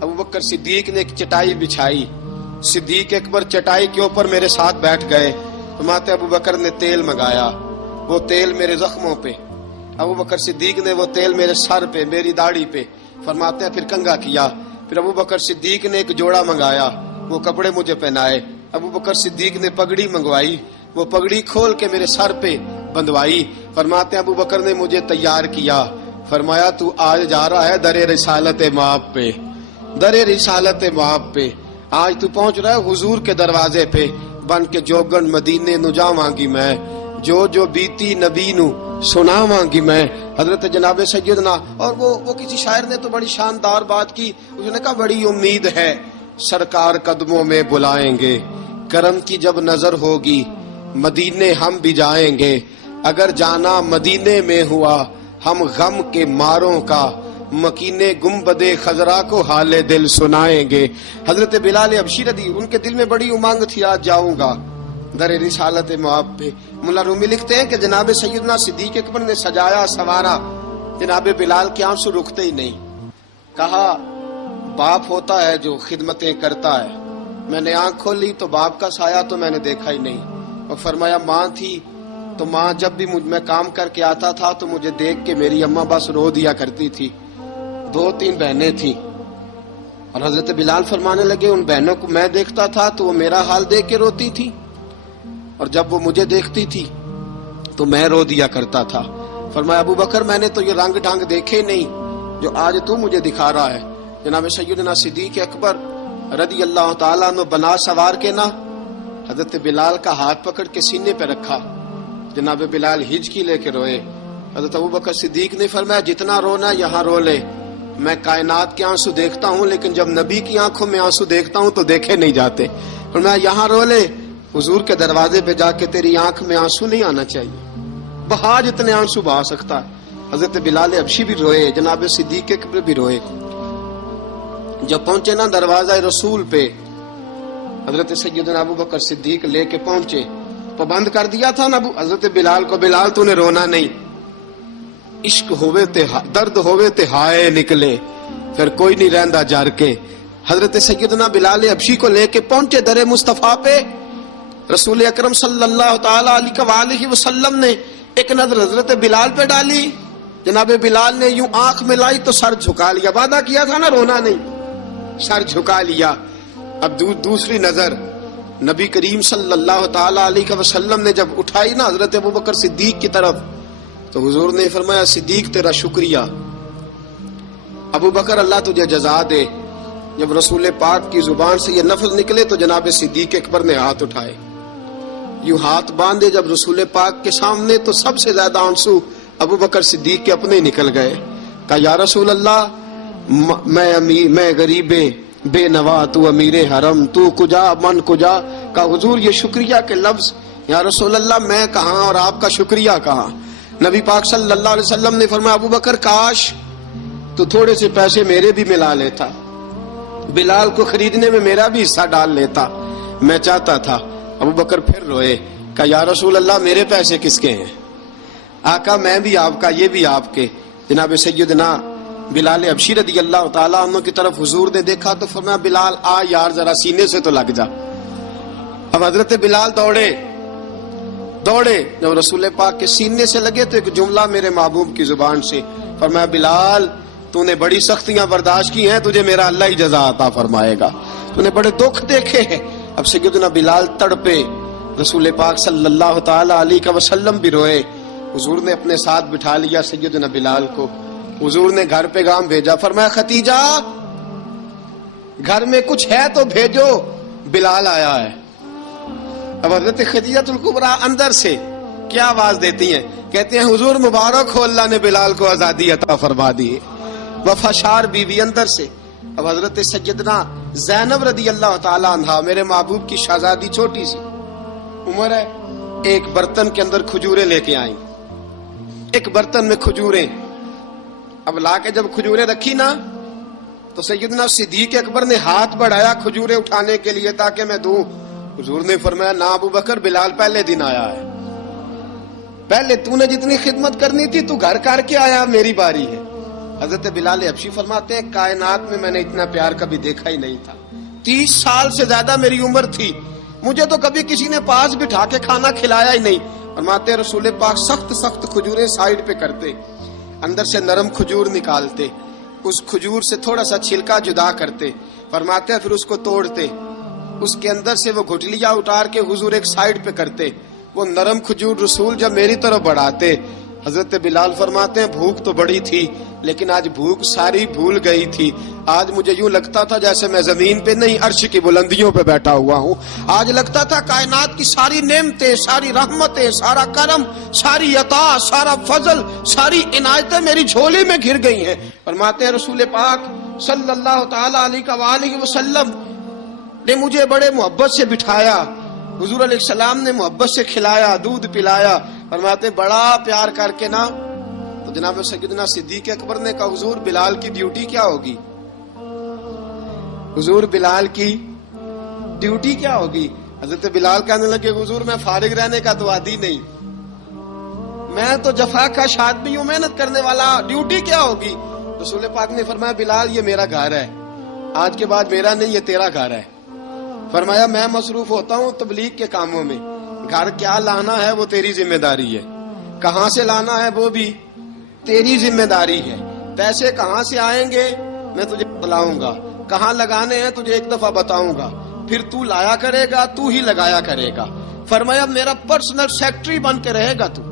ابو بکر صدیق نے ایک چٹائی بچھائی، صدیق اکبر چٹائی کے اوپر میرے ساتھ بیٹھ گئے. فرماتے ابو بکر نے تیل منگایا، وہ تیل میرے زخموں پہ، ابو بکر صدیق نے وہ تیل میرے سر پہ، میری داڑھی پہ. فرماتے ہیں پھر کنگھا کیا، پھر ابو بکر صدیق نے ایک جوڑا منگایا، وہ کپڑے مجھے پہنائے. ابو بکر صدیق نے پگڑی منگوائی، وہ پگڑی کھول کے میرے سر پہ بندوائی. فرماتے ہیں ابو بکر نے مجھے تیار کیا، فرمایا تو آج جا رہا ہے در رسالت مآب پہ، در رسالت مآب پہ. آج تو پہنچ رہا ہے حضور کے دروازے پہ، بن کے جوگن مدینے نو جاواں گی میں، جو بیتی نبی نو سناواں گی میں. حضرت جناب سیدنا، اور وہ کسی شاعر نے تو بڑی شاندار بات کی، اس نے کہا بڑی امید ہے سرکار قدموں میں بلائیں گے، کرم کی جب نظر ہوگی مدینے ہم بھی جائیں گے، اگر جانا مدینے میں ہوا ہم غم کے ماروں کا مکینے گنبد خضرا کو حال دل سنائیں گے. حضرت بلال حبشی رضی، ان کے دل میں بڑی امنگ تھی، آج جاؤں گا در رسالت معاب پہ. مولا رومی لکھتے ہیں کہ جناب سیدنا صدیق اکبر نے سجایا سوارا، جناب بلال کے آنسو رکتے ہی نہیں. کہا باپ ہوتا ہے جو خدمتیں کرتا ہے. میں نے آنکھ کھولی تو باپ کا سایہ تو میں نے دیکھا ہی نہیں. اور فرمایا ماں تھی تو ماں جب بھی میں کام کر کے آتا تھا تو مجھے دیکھ کے میری اماں بس رو دیا کرتی تھی. 2-3 بہنیں تھیں. اور حضرت بلال فرمانے لگے ان بہنوں کو میں دیکھتا تھا تو وہ میرا حال دیکھ کے روتی تھی، اور جب وہ مجھے دیکھتی تھی تو میں رو دیا کرتا تھا. فرمایا ابو بکر میں نے تو یہ رنگ ڈھنگ دیکھے نہیں جو آج تو مجھے دکھا رہا ہے. جناب سیدنا صدیق اکبر رضی اللہ تعالیٰ عنہ بنا سوار کے نا حضرت بلال کا ہاتھ پکڑ کے سینے پہ رکھا. جناب بلال ہچکی لے کے روئے. حضرت ابو بکر صدیق نے فرمایا جتنا رونا یہاں رو لے، میں کائنات کے آنسو دیکھتا ہوں لیکن جب نبی کی آنکھوں میں آنسو دیکھتا ہوں تو دیکھے نہیں جاتے. فرمایا یہاں رو لے، حضور کے دروازے پہ جا کے تیری آنکھ میں آنسو نہیں آنا چاہیے، بہا جتنے آنسو بہا سکتا ہے. حضرت بلال حبشی بھی روئے، جناب صدیق اکبر بھی روئے. جب پہنچے نا دروازہ رسول پہ، حضرت سیدنا ابو بکر صدیق لے کے پہنچے. پابند کر دیا تھا نا حضرت بلال کو، بلال تو نے رونا نہیں، عشق ہوئے تے درد ہوئے تے ہائے نکلے، پھر کوئی نہیں رہندا جار کے. حضرت سیدنا بلال حبشی کو لے کے پہنچے در مصطفیٰ پہ. رسول اکرم صلی اللہ تعالی علیہ وسلم نے ایک نظر حضرت بلال پہ ڈالی. جناب بلال نے یوں آنکھ ملائی تو سر جھکا لیا. وعدہ کیا تھا نا رونا نہیں، سر جھکا لیا. اب دوسری نظر نبی کریم صلی اللہ تعالی علیہ وسلم نے جب اٹھائی نا حضرت ابوبکر صدیق کی طرف تو حضور نے فرمایا صدیق تیرا شکریہ، ابو بکر اللہ تجھے جزا دے. جب رسول پاک کی زبان سے یہ لفظ نکلے تو جناب صدیق اکبر نے ہاتھ اٹھائے، یوں ہاتھ باندھے جب رسول پاک کے سامنے تو سب سے زیادہ آنسو ابو بکر صدیق کے اپنے نکل گئے. کہا یا رسول اللہ میں غریب بے نوا، تو امیر حرم، تو کجا من کجا. کہا حضور یہ شکریہ کے لفظ، یا رسول اللہ میں کہاں اور آپ کا شکریہ کہاں. نبی پاک صلی اللہ علیہ وسلم نے فرمایا ابو بکر کاش تو تھوڑے سے پیسے میرے بھی ملا لیتا، بلال کو خریدنے میں میرا بھی حصہ ڈال لیتا، میں چاہتا تھا. ابو بکر پھر روئے. کہا یا رسول اللہ میرے پیسے کس کے ہیں؟ آقا میں بھی آپ کا، یہ بھی آپ کے. جناب سیدنا بلال حبشی رضی اللہ تعالیٰ عنہ کی طرف حضور نے دیکھا تو فرمایا بلال آ یار ذرا سینے سے تو لگ جا. اب حضرت بلال دوڑے. جب رسول پاک کے سینے سے لگے تو ایک جملہ میرے محبوب کی زبان سے فرمایا بلال تو نے بڑی سختیاں برداشت کی ہیں، تجھے میرا اللہ ہی جزا عطا فرمائے گا، تو نے بڑے دکھ دیکھے ہیں. اب سیدنا بلال تڑپے، رسول پاک صلی اللہ تعالی علیہ وسلم بھی روئے. حضور نے اپنے ساتھ بٹھا لیا سیدنا بلال کو. حضور نے گھر پیغام بھیجا، فرمایا ختیجہ گھر میں کچھ ہے تو بھیجو، بلال آیا ہے. اب حضرت خدیجہ الکبریٰ اندر سے کیا آواز دیتی ہیں، کہتے ہیں حضور مبارک ہو، اللہ نے بلال کو آزادی عطا فرما دی. وفاشار بی بی اندر سے. اب حضرت سیدنا زینب رضی اللہ تعالی عنہا میرے محبوب کی شہزادی، چھوٹی سی عمر ہے، ایک برتن کے اندر کھجوریں لے کے آئیں. ایک برتن میں کھجوریں. اب لا کے جب کھجوریں رکھی نا تو سیدنا صدیق اکبر نے ہاتھ بڑھایا کھجوریں اٹھانے کے لیے تاکہ میں دوں. حضور نے فرمایا نا ابو بکر، بلال پہلے دن آیا ہے، پہلے تو نے جتنی خدمت کرنی تھی تو گھر کر کے آیا، میری باری ہے. حضرت بلال حبشی فرماتے ہیں کائنات میں نے اتنا پیار کبھی دیکھا ہی نہیں تھا. 30 سال سے زیادہ میری عمر تھی، مجھے تو کبھی کسی نے پاس بٹھا کے کھانا کھلایا ہی نہیں. فرماتے ہیں رسول پاک سخت کھجوریں سائیڈ پہ کرتے، اندر سے نرم کھجور نکالتے، اس کھجور سے تھوڑا سا چھلکا جدا کرتے. فرماتے ہیں پھر اس کو توڑتے، اس کے اندر سے وہ گھٹلیاں اتار کے حضور ایک سائیڈ پہ کرتے. وہ نرم کھجور رسول جب میری طرف بڑھاتے، حضرت بلال فرماتے ہیں بھوک تو بڑی تھی لیکن آج بھوک ساری بھول گئی تھی. آج مجھے یوں لگتا تھا جیسے میں زمین پہ نہیں عرش کی بلندیوں پہ بیٹھا ہوا ہوں. آج لگتا تھا کائنات کی ساری نعمتیں، ساری رحمتیں، سارا کرم، ساری عطا، سارا فضل، ساری عنایتیں میری جھولی میں گھر گئی ہیں. فرماتے ہیں رسول پاک صلی اللہ تعالی علیہ وآلہ وسلم نے مجھے بڑے محبت سے بٹھایا. حضور علیہ السلام نے محبت سے کھلایا، دودھ پلایا. فرماتے بڑا پیار کر کے نا تو جناب سیدنا صدیق اکبر نے کہا حضور بلال کی ڈیوٹی کیا ہوگی؟ حضور بلال کی ڈیوٹی کیا ہوگی؟ حضرت بلال کہنے لگے حضور میں فارغ رہنے کا تو عادی نہیں، میں تو جفا کا آدمی ہوں، محنت کرنے والا، ڈیوٹی کیا ہوگی؟ رسول پاک نے فرمایا بلال یہ میرا گھر ہے، آج کے بعد میرا نہیں یہ تیرا گھر ہے. فرمایا میں مصروف ہوتا ہوں تبلیغ کے کاموں میں، گھر کیا لانا ہے وہ تیری ذمہ داری ہے، کہاں سے لانا ہے وہ بھی تیری ذمہ داری ہے، پیسے کہاں سے آئیں گے میں تجھے بتلاؤں گا، کہاں لگانے ہیں تجھے ایک دفعہ بتاؤں گا، پھر تو لایا کرے گا، تو ہی لگایا کرے گا. فرمایا میرا پرسنل سیکٹری بن کے رہے گا، تو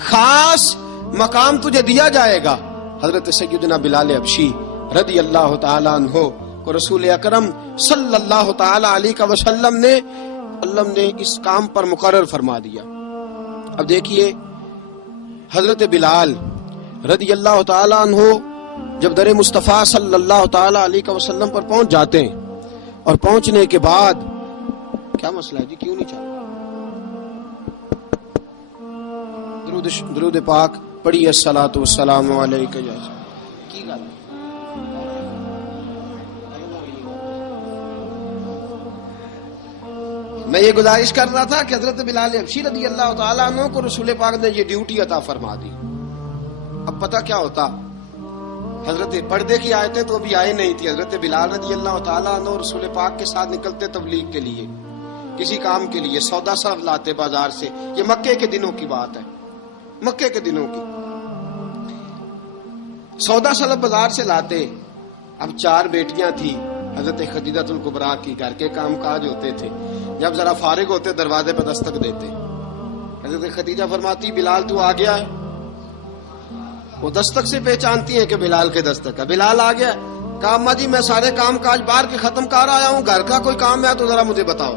خاص مقام تجھے دیا جائے گا. حضرت سیدنا بلال حبشی رضی اللہ تعالی عنہ کو رسول اکرم صلی اللہ تعالی علیہ وسلم نے اس کام پر مقرر فرما دیا. اب دیکھیے حضرت بلال رضی اللہ تعالی عنہ جب در مصطفیٰ صلی اللہ تعالی علیہ وسلم پر پہنچ جاتے ہیں اور پہنچنے کے بعد کیا مسئلہ ہے جی کیوں نہیں چل رہا؟ درود پاک پڑھیے الصلاۃ والسلام علیک یا کی گل میں یہ گزارش کر رہا تھا کہ حضرت بلال حبشی رضی اللہ تعالیٰ عنہ کو رسول پاک نے یہ ڈیوٹی عطا فرما دی. اب پتہ کیا ہوتا، حضرت پردے کی آیتیں تو ابھی آئے نہیں تھی. حضرت بلال رضی اللہ تعالیٰ عنہ رسول پاک کے ساتھ نکلتے تبلیغ کے لیے، کسی کام کے لیے، سودا سر لاتے بازار سے. یہ مکے کے دنوں کی بات ہے، مکے کے دنوں کی. سودا سلب بازار سے لاتے. اب 4 بیٹیاں تھی حضرت خدیجہ الکبریٰ کی، گھر کے کام کاج ہوتے تھے. جب ذرا فارغ ہوتے دروازے پہ دستک دیتے. حضرت خدیجہ فرماتی بلال تو آ گیا ہے. وہ دستک سے پہچانتی ہیں کہ بلال کے دستک ہے. بلال آ گیا. کہا اماں جی میں سارے کام کاج باہر کے ختم کر آیا ہوں، گھر کا کوئی کام ہے تو ذرا مجھے بتاؤ.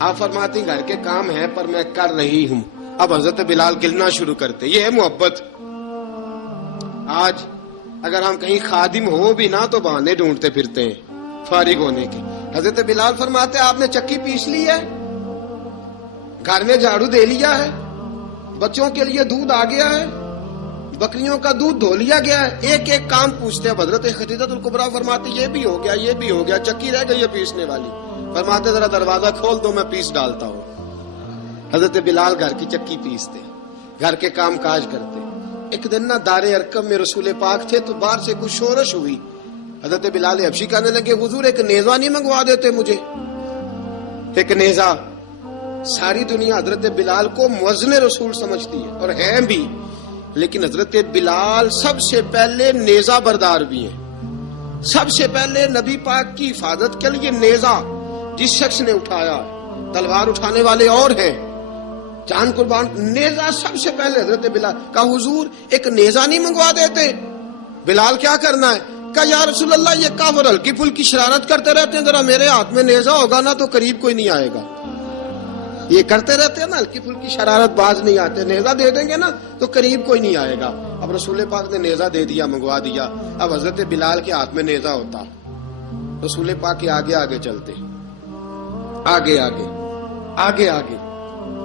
آپ فرماتی گھر کے کام ہیں پر میں کر رہی ہوں. اب حضرت بلال گلنا شروع کرتے. یہ ہے محبت. آج اگر ہم کہیں خادم ہو بھی نہ تو بہانے ڈھونڈتے پھرتے ہیں فارغ ہونے کے. حضرت بلال فرماتے آپ نے چکی پیس لی ہے، گھر میں جھاڑو دے لیا ہے، بچوں کے لیے دودھ آ گیا ہے، بکریوں کا دودھ دھو لیا گیا ہے. ایک ایک کام پوچھتے ہیں. حضرت خدیجہ الکبریٰ فرماتے یہ بھی ہو گیا، یہ بھی ہو گیا، چکی رہ گئی ہے پیسنے والی. فرماتے ذرا دروازہ کھول دو میں پیس ڈالتا ہوں. حضرت بلال گھر کی چکی پیستے، گھر کے کام کاج کرتے. ایک دن نہ دار ارقم میں رسول پاک تھے تو باہر سے کچھ شورش ہوئی. حضرت بلال حبشی کہنے لگے حضور ایک نیزہ نہیں منگوا دیتے مجھے؟ ایک نیزہ. ساری دنیا حضرت بلال کو مؤذن رسول سمجھتی ہے اور ہیں بھی، لیکن حضرت بلال سب سے پہلے نیزہ بردار بھی ہیں. سب سے پہلے نبی پاک کی حفاظت کے لیے نیزہ جس شخص نے اٹھایا، تلوار اٹھانے والے اور ہیں، جان قربان. نیزہ سب سے پہلے حضرت بلال. کہا حضور ایک نیزہ نہیں منگوا دیتے؟ بلال کیا کرنا ہے؟ کہا یا رسول اللہ یہ کافر ہلکی پھلکی شرارت کرتے رہتے ہیں، ذرا میرے ہاتھ میں نیزہ ہوگا نا تو قریب کوئی نہیں آئے گا. یہ کرتے رہتے ہیں نا ہلکی پھلکی شرارت، باز نہیں آتے. نیزہ دے دیں گے نا تو قریب کوئی نہیں آئے گا. اب رسول پاک نے نیزہ دے دیا، منگوا دیا. اب حضرت بلال کے ہاتھ میں نیزہ ہوتا، رسول پاک کے آگے آگے چلتے، آگے آگے آگے آگے.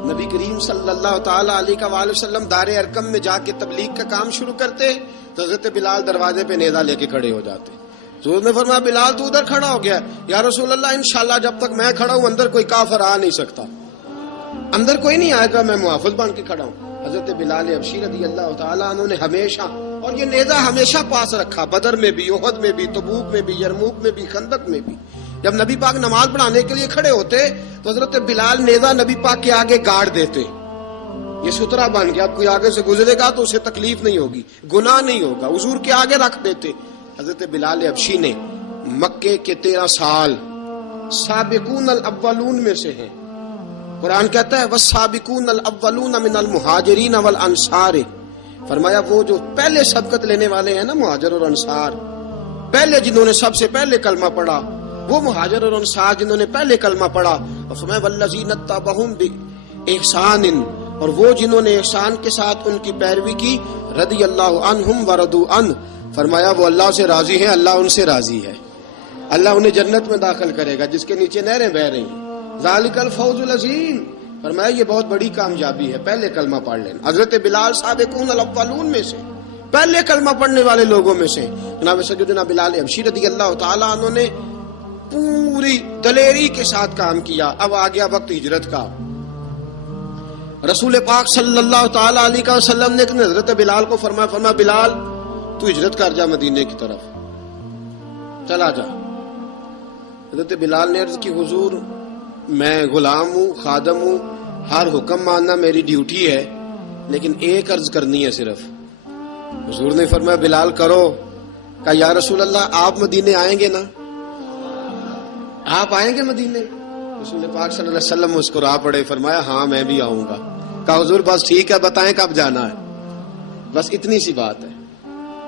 نبی کریم صلی اللہ تعالی علیہ وآلہ وسلم دار ارقم میں جا کے تبلیغ کا کام شروع کرتے تو حضرت بلال دروازے پہ نیزہ لے کے کھڑے ہو جاتے. حضور نے فرمایا بلال تو ادھر کھڑا ہو گیا. یا رسول اللہ انشاءاللہ جب تک میں کھڑا ہوں اندر کوئی کافر آ نہیں سکتا، اندر کوئی نہیں آئے گا، میں محافظ بن کے کھڑا ہوں. حضرت بلال حبشی رضی اللہ تعالیٰ عنہ نے ہمیشہ، اور یہ نیزہ ہمیشہ پاس رکھا، بدر میں بھی، احد میں بھی، تبوک میں بھی، یرموک میں بھی، خندق میں بھی. جب نبی پاک نماز پڑھانے کے لیے کھڑے ہوتے تو حضرت بلال نیزہ نبی پاک کے آگے گاڑ دیتے. یہ سترا بن گیا، اب کوئی آگے سے گزرے گا تو اسے تکلیف نہیں ہوگی، گناہ نہیں ہوگا. حضور کے آگے رکھ دیتے. حضرت بلال حبشی نے مکے کے 13 سال سابقون الاولون میں سے ہیں. قرآن کہتا ہے والسابقون الاولون من المہاجرین والانصار، فرمایا وہ جو پہلے سبقت لینے والے ہیں نا مہاجر اور انصار، پہلے جنہوں نے سب سے پہلے کلمہ پڑھا وہ مہاجر اور انصار جنہوں نے پہلے کلمہ پڑھا، اور فرمایا والذین اتبعوہم باحسان، اور وہ جنہوں نے احسان کے ساتھ ان کی پیروی کی، رضی اللہ عنہم ورضوا عنہ، فرمایا وہ اللہ سے راضی ہیں، اللہ ان سے راضی ہے، اللہ انہیں جنت میں داخل کرے گا جس کے نیچے نہریں بہ رہی ہیں، ذالک الفوز العظیم، فرمایا یہ بہت بڑی کامیابی ہے پہلے کلمہ پڑھ لینا۔ حضرت بلال سابقون الاولون میں سے، پہلے کلمہ پڑھنے والے لوگوں میں سے، جناب سیدنا بلال حبشی رضی اللہ تعالیٰ عنہ نے پوری دلیری کے ساتھ کام کیا۔ اب آ گیا وقت ہجرت کا، رسول پاک صلی اللہ تعالی علیہ وسلم نے حضرت بلال کو فرمایا بلال تو ہجرت کر جا مدینے کی طرف، چلا جا۔ حضرت بلال نے عرض کی حضور میں غلام ہوں، خادم ہوں، ہر حکم ماننا میری ڈیوٹی ہے، لیکن ایک عرض کرنی ہے صرف۔ حضور نے فرمایا بلال کرو۔ کہا یا رسول اللہ آپ مدینے آئیں گے نا، آپ آئیں گے مدینے؟ رسول پاک صلی اللہ علیہ وسلم مسکرا پڑے، فرمایا ہاں میں بھی آؤں گا۔ کہا حضور بس ٹھیک ہے، بتائیں کب جانا ہے، بس اتنی سی بات ہے،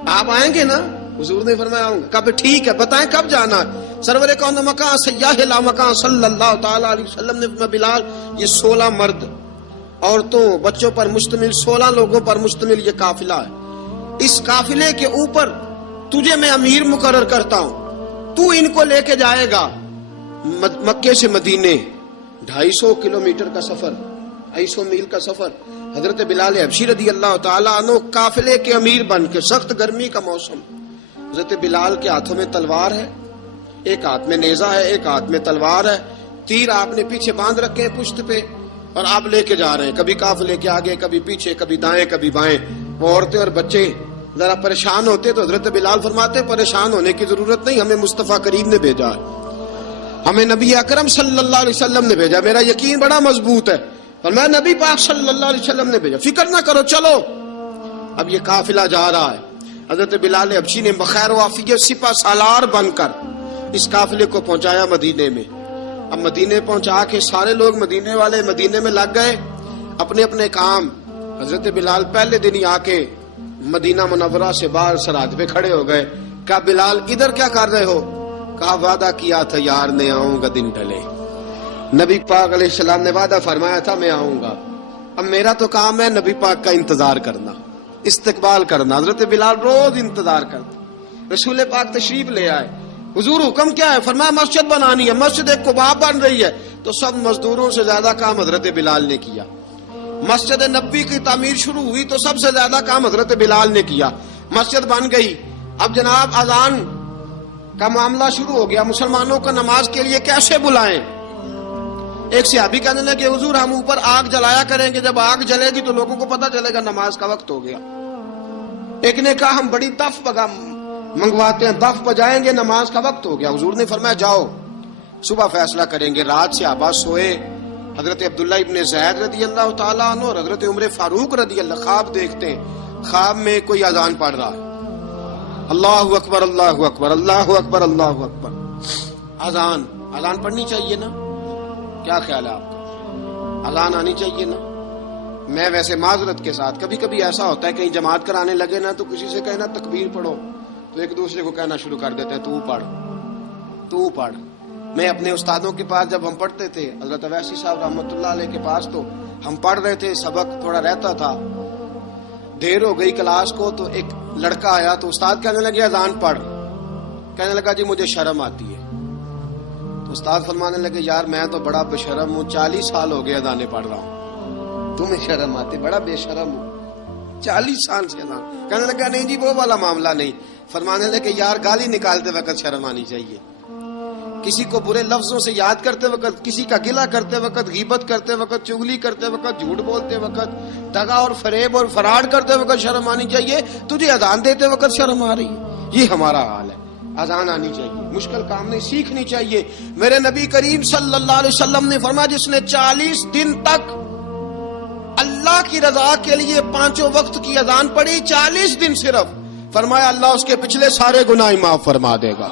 آپ آئیں گے نا؟ حضور نے فرمایا آؤں گا۔ کہا ٹھیک ہے، بتائیں کب جانا ہے۔ سرور کون مکان سیاح لا مکان صلی اللہ تعالی علیہ وسلم نے فرمایا بلال یہ 16 مرد عورتوں بچوں پر مشتمل 16 لوگوں پر مشتمل یہ قافلہ ہے، اس قافلے کے اوپر تجھے میں امیر مقرر کرتا ہوں، تو ان کو لے کے جائے گا مکے سے مدینے، 250 کلومیٹر کا سفر، 250 میل کا سفر۔ حضرت بلال حبشی رضی اللہ تعالیٰ عنہ قافلے کے امیر بن کے، سخت گرمی کا موسم، حضرت بلال کے ہاتھوں میں تلوار ہے، ایک ہاتھ میں نیزہ ہے، ایک ہاتھ میں تلوار ہے، تیر آپ نے پیچھے باندھ رکھے ہیں پشت پہ، اور آپ لے کے جا رہے ہیں، کبھی قافلے کے آگے، کبھی پیچھے، کبھی دائیں کبھی بائیں۔ وہ عورتیں اور بچے ذرا پریشان ہوتے تو حضرت بلال فرماتے پریشان ہونے کی ضرورت نہیں، ہمیں مصطفیٰ کریم نے بھیجا ہے، ہمیں نبی اکرم صلی اللہ علیہ وسلم نے بھیجا، میرا یقین بڑا مضبوط ہے، اور میں نبی پاک صلی اللہ علیہ وسلم نے بھیجا، فکر نہ کرو چلو۔ اب یہ قافلہ جا رہا ہے، حضرت بلال حبشی نے بخیر و عافیت سپہ سالار بن کر اس قافلے کو پہنچایا مدینے میں۔ اب مدینے پہنچا کے سارے لوگ مدینے والے مدینے میں لگ گئے اپنے اپنے کام۔ حضرت بلال پہلے دن ہی آ کے مدینہ منورہ سے باہر سرحد پہ کھڑے ہو گئے۔ کہا بلال ادھر کیا کر رہے ہو؟ کہا وعدہ کیا تھا یار نے آؤں گا دن ڈھلے، نبی پاک علیہ السلام نے وعدہ فرمایا تھا میں آؤں گا، اب میرا تو کام ہے نبی پاک کا انتظار کرنا، استقبال کرنا۔ حضرت بلال روز انتظار کرتے، رسول پاک تشریف لے آئے، حضور حکم کیا ہے؟ فرمایا مسجد بنانی ہے، مسجد قباء بن رہی ہے، تو سب مزدوروں سے زیادہ کام حضرت بلال نے کیا۔ مسجد نبوی کی تعمیر شروع ہوئی تو سب سے زیادہ کام حضرت بلال نے کیا، مسجد بن گئی۔ اب جناب اذان کا معاملہ شروع ہو گیا، مسلمانوں کو نماز کے لیے کیسے بلائیں؟ ایک صحابی کہنے لگے حضور ہم اوپر آگ جلایا کریں گے، جب آگ جلے گی تو لوگوں کو پتہ چلے گا نماز کا وقت ہو گیا۔ ایک نے کہا ہم بڑی دف منگواتے ہیں، دف بجائیں گے، نماز کا وقت ہو گیا۔ حضور نے فرمایا جاؤ صبح فیصلہ کریں گے۔ رات سے صحابہ سوئے، حضرت عبداللہ ابن زید رضی اللہ تعالیٰ عنہ اور حضرت عمر فاروق رضی اللہ خواب دیکھتے ہیں، خواب میں کوئی اذان پڑھ رہا ہے، اللہ اکبر اللہ اکبر اللہ اکبر اللہ اکبر، اذان پڑھنی چاہیے نا؟ کیا خیال ہے آپ کا؟ اذان آنی چاہیے نا؟ میں ویسے معذرت کے ساتھ کبھی کبھی ایسا ہوتا ہے کہیں جماعت کرانے لگے نا تو کسی سے کہنا تکبیر پڑھو تو ایک دوسرے کو کہنا شروع کر دیتے ہیں تو پڑھ۔ میں اپنے استادوں کے پاس جب ہم پڑھتے تھے، حضرت ویسی صاحب رحمۃ اللہ علیہ کے پاس، تو ہم پڑھ رہے تھے، سبق تھوڑا رہتا تھا، دیر ہو گئی کلاس کو تو ایک لڑکا آیا تو استاد کہنے لگے اذان پڑھ، کہنے لگا جی مجھے شرم آتی ہے، تو استاد فرمانے لگے یار میں تو بڑا بے شرم ہوں، 40 سال ہو گئے اذانیں پڑھ رہا ہوں، تمہیں شرم آتی؟ بڑا بے شرم ہوں، 40 سال سے اذان۔ کہنے لگا نہیں جی وہ والا معاملہ نہیں، فرمانے لگے یار گالی نکالتے وقت شرم آنی چاہیے، کسی کو برے لفظوں سے یاد کرتے وقت، کسی کا گلہ کرتے وقت، غیبت کرتے وقت، چغلی کرتے وقت، جھوٹ بولتے وقت، دغا اور فریب اور فراڈ کرتے وقت شرم آنی چاہیے، تجھے اذان دیتے وقت شرم آ رہی ہے، یہ ہمارا حال ہے۔ اذان آنی چاہیے، مشکل کام نہیں، سیکھنی چاہیے۔ میرے نبی کریم صلی اللہ علیہ وسلم نے فرمایا جس نے 40 دن تک اللہ کی رضا کے لیے 5 وقت کی اذان پڑھی، 40 دن صرف، فرمایا اللہ اس کے پچھلے سارے گناہ معاف فرما دے گا،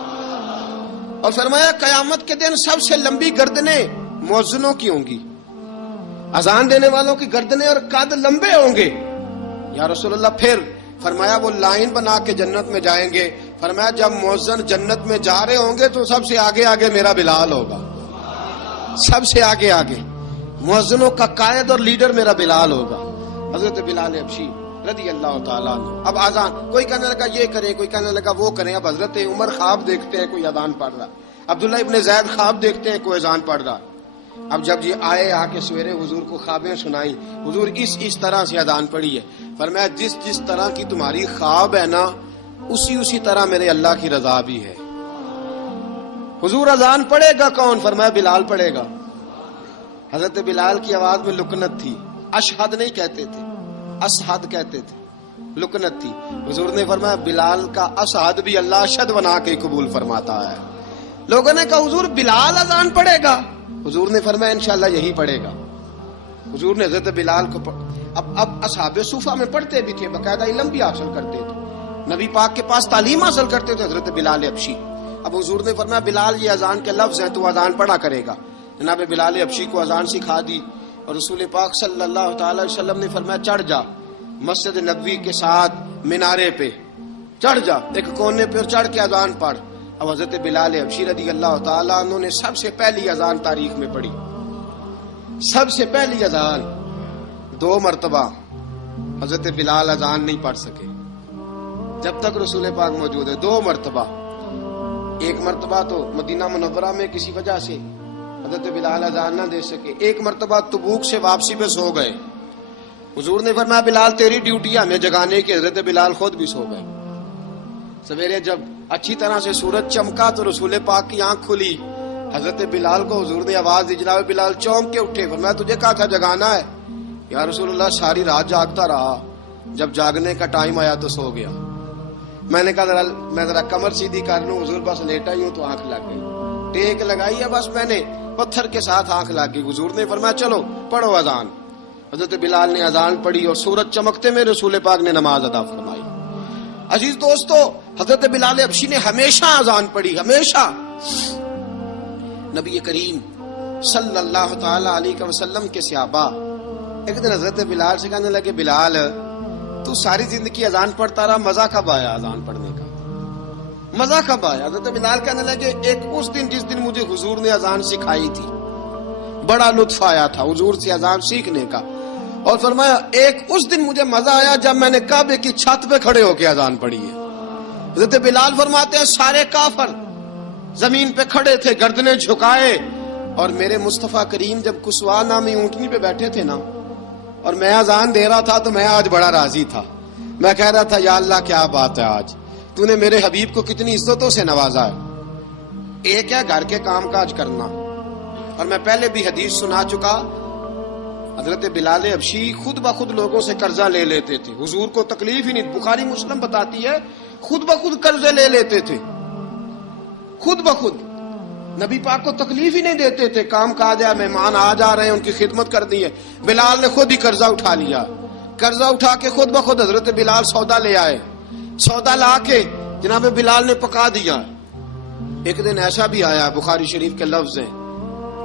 اور فرمایا قیامت کے دن سب سے لمبی گردنیں مؤذنوں کی ہوں گی، اذان دینے والوں کی گردنیں اور قد لمبے ہوں گے. یا رسول اللہ پھر فرمایا وہ لائن بنا کے جنت میں جائیں گے. فرمایا جب مؤذن جنت میں جا رہے ہوں گے تو سب سے آگے آگے میرا بلال ہوگا, سب سے آگے آگے مؤذنوں کا قائد اور لیڈر میرا بلال ہوگا, حضرت بلال حبشی رضی اللہ تعالیٰ عنہ. اب آزان کوئی کہنے لگا یہ کریں, کوئی کہنے لگا وہ کریں. اب حضرت عمر خواب دیکھتے ہیں کوئی اذان پڑھ رہا, عبداللہ ابن زید خواب دیکھتے ہیں کوئی اذان پڑھ رہا. اب جب یہ آئے آ کے سویرے حضور کو خوابیں سنائی, حضور اس طرح سے اذان پڑھی ہے. فرمایا جس طرح کی تمہاری خواب ہے نا اسی طرح میرے اللہ کی رضا بھی ہے. حضور اذان پڑھے گا کون؟ فرمایا بلال پڑھے گا. حضرت بلال کی آواز میں لکنت تھی, اشہد نہیں کہتے تھے, اسہد کہتے تھے, لکنت تھی. حضور نے فرمایا بلال کا اسہد بھی اللہ اشہد بنا کے قبول فرماتا ہے. لوگوں نے کہا حضور بلال اذان پڑھے گا؟ حضور نے فرمایا انشاءاللہ یہی پڑھے گا. حضور نے حضرت بلال کو اب اصحاب صوفہ میں پڑھتے بھی تھے, باقاعدہ علم بھی حاصل کرتے تھے, نبی پاک کے پاس تعلیم حاصل کرتے تھے حضرت بلال حبشی. اب حضور نے فرمایا بلال یہ اذان کے لفظ ہیں تو اذان پڑھا کرے گا. جناب بلال حبشی کو اذان سکھا دی اور رسول پاک صلی اللہ تعالی وسلم نے فرمایا چڑھ جا مسجد نبوی کے ساتھ مینارے پہ, چڑھ جا ایک کونے پہ اور چڑھ کے اذان پڑھ. اب حضرت بلال حبشی رضی اللہ تعالیٰ عنہ نے سب سے پہلی اذان تاریخ میں پڑھی, سب سے پہلی اذان. 2 مرتبہ حضرت بلال اذان نہیں پڑھ سکے جب تک رسول پاک موجود ہے. 2 مرتبہ, ایک مرتبہ تو مدینہ منورہ میں کسی وجہ سے حضرت بلال اذان نہ دے سکے, ایک مرتبہ تبوک سے واپسی پہ سو گئے. حضور نے فرمایا بلال تیری ڈیوٹی ہے ہمیں جگانے کی. حضرت بلال خود بھی سو گئے. سویرے جب اچھی طرح سے سورج چمکا تو رسول پاک کی آنکھ کھلی. حضرت بلال کو حضور نے آواز دی, جناب بلال چونک کے اٹھے. فرمایا تجھے کہا تھا جگانا ہے. یا رسول اللہ ساری رات جاگتا رہا, جب جاگنے کا ٹائم آیا تو سو گیا. میں نے کہا میں ذرا کمر سیدھی کر لوں. حضور بس لیٹا ہی ہوں تو آنکھ لگ گئی, ٹیک لگائی ہے بس میں نے, پتھر کے ساتھ آنکھ لگ گئی. حضور نے فرمایا چلو پڑھو اذان. حضرت بلال نے اذان پڑھی اور سورج چمکتے میں رسول پاک نے نماز ادا فرمائی. عزیز دوستو حضرت بلال حبشی نے ہمیشہ اذان پڑھی, ہمیشہ. نبی کریم صلی اللہ تعالی علیہ وسلم کے صحابہ ایک دن حضرت بلال سے کہنے لگے بلال تو ساری زندگی اذان پڑھتا رہا, مزہ کب آیا اذان پڑھنے کا, مزہ کب آیا؟ حضرت بلال کہنے لگے ایک اس دن جس دن مجھے حضور نے اذان سکھائی تھی بڑا لطف آیا تھا حضور سے اذان سیکھنے کا. اور فرمایا ایک اس دن مجھے مزہ آیا جب میں نے کعبے کی چھت پہ کھڑے ہو کے اذان پڑھی ہے. حضرت بلال فرماتے ہیں سارے کافر زمین پہ کھڑے تھے گردنیں جھکائے, اور میرے مصطفیٰ کریم جب کسوا نامی اونٹنی پہ بیٹھے تھے نا اور میں اذان دے رہا تھا تو میں آج بڑا راضی تھا. میں کہہ رہا تھا یا اللہ کیا بات ہے, آج تو نے میرے حبیب کو کتنی عزتوں سے نوازا ہے. ایک ہے گھر کے کام کاج کرنا, اور میں پہلے بھی حدیث سنا چکا, حضرت بلال حبشی خود بخود لوگوں سے قرضہ لے لیتے تھے, حضور کو تکلیف ہی نہیں. بخاری مسلم بتاتی ہے خود بخود قرضے لے لیتے تھے, خود بخود. نبی پاک کو تکلیف ہی نہیں دیتے تھے, کام کاج ہے, مہمان آ جا رہے ہیں ان کی خدمت کرنی ہے. بلال نے خود ہی قرضہ اٹھا لیا, قرضہ اٹھا کے خود بخود حضرت بلال سودا لے آئے, سودا لا کے جناب بلال نے پکا دیا. ایک دن ایسا بھی آیا بخاری شریف کے لفظ ہیں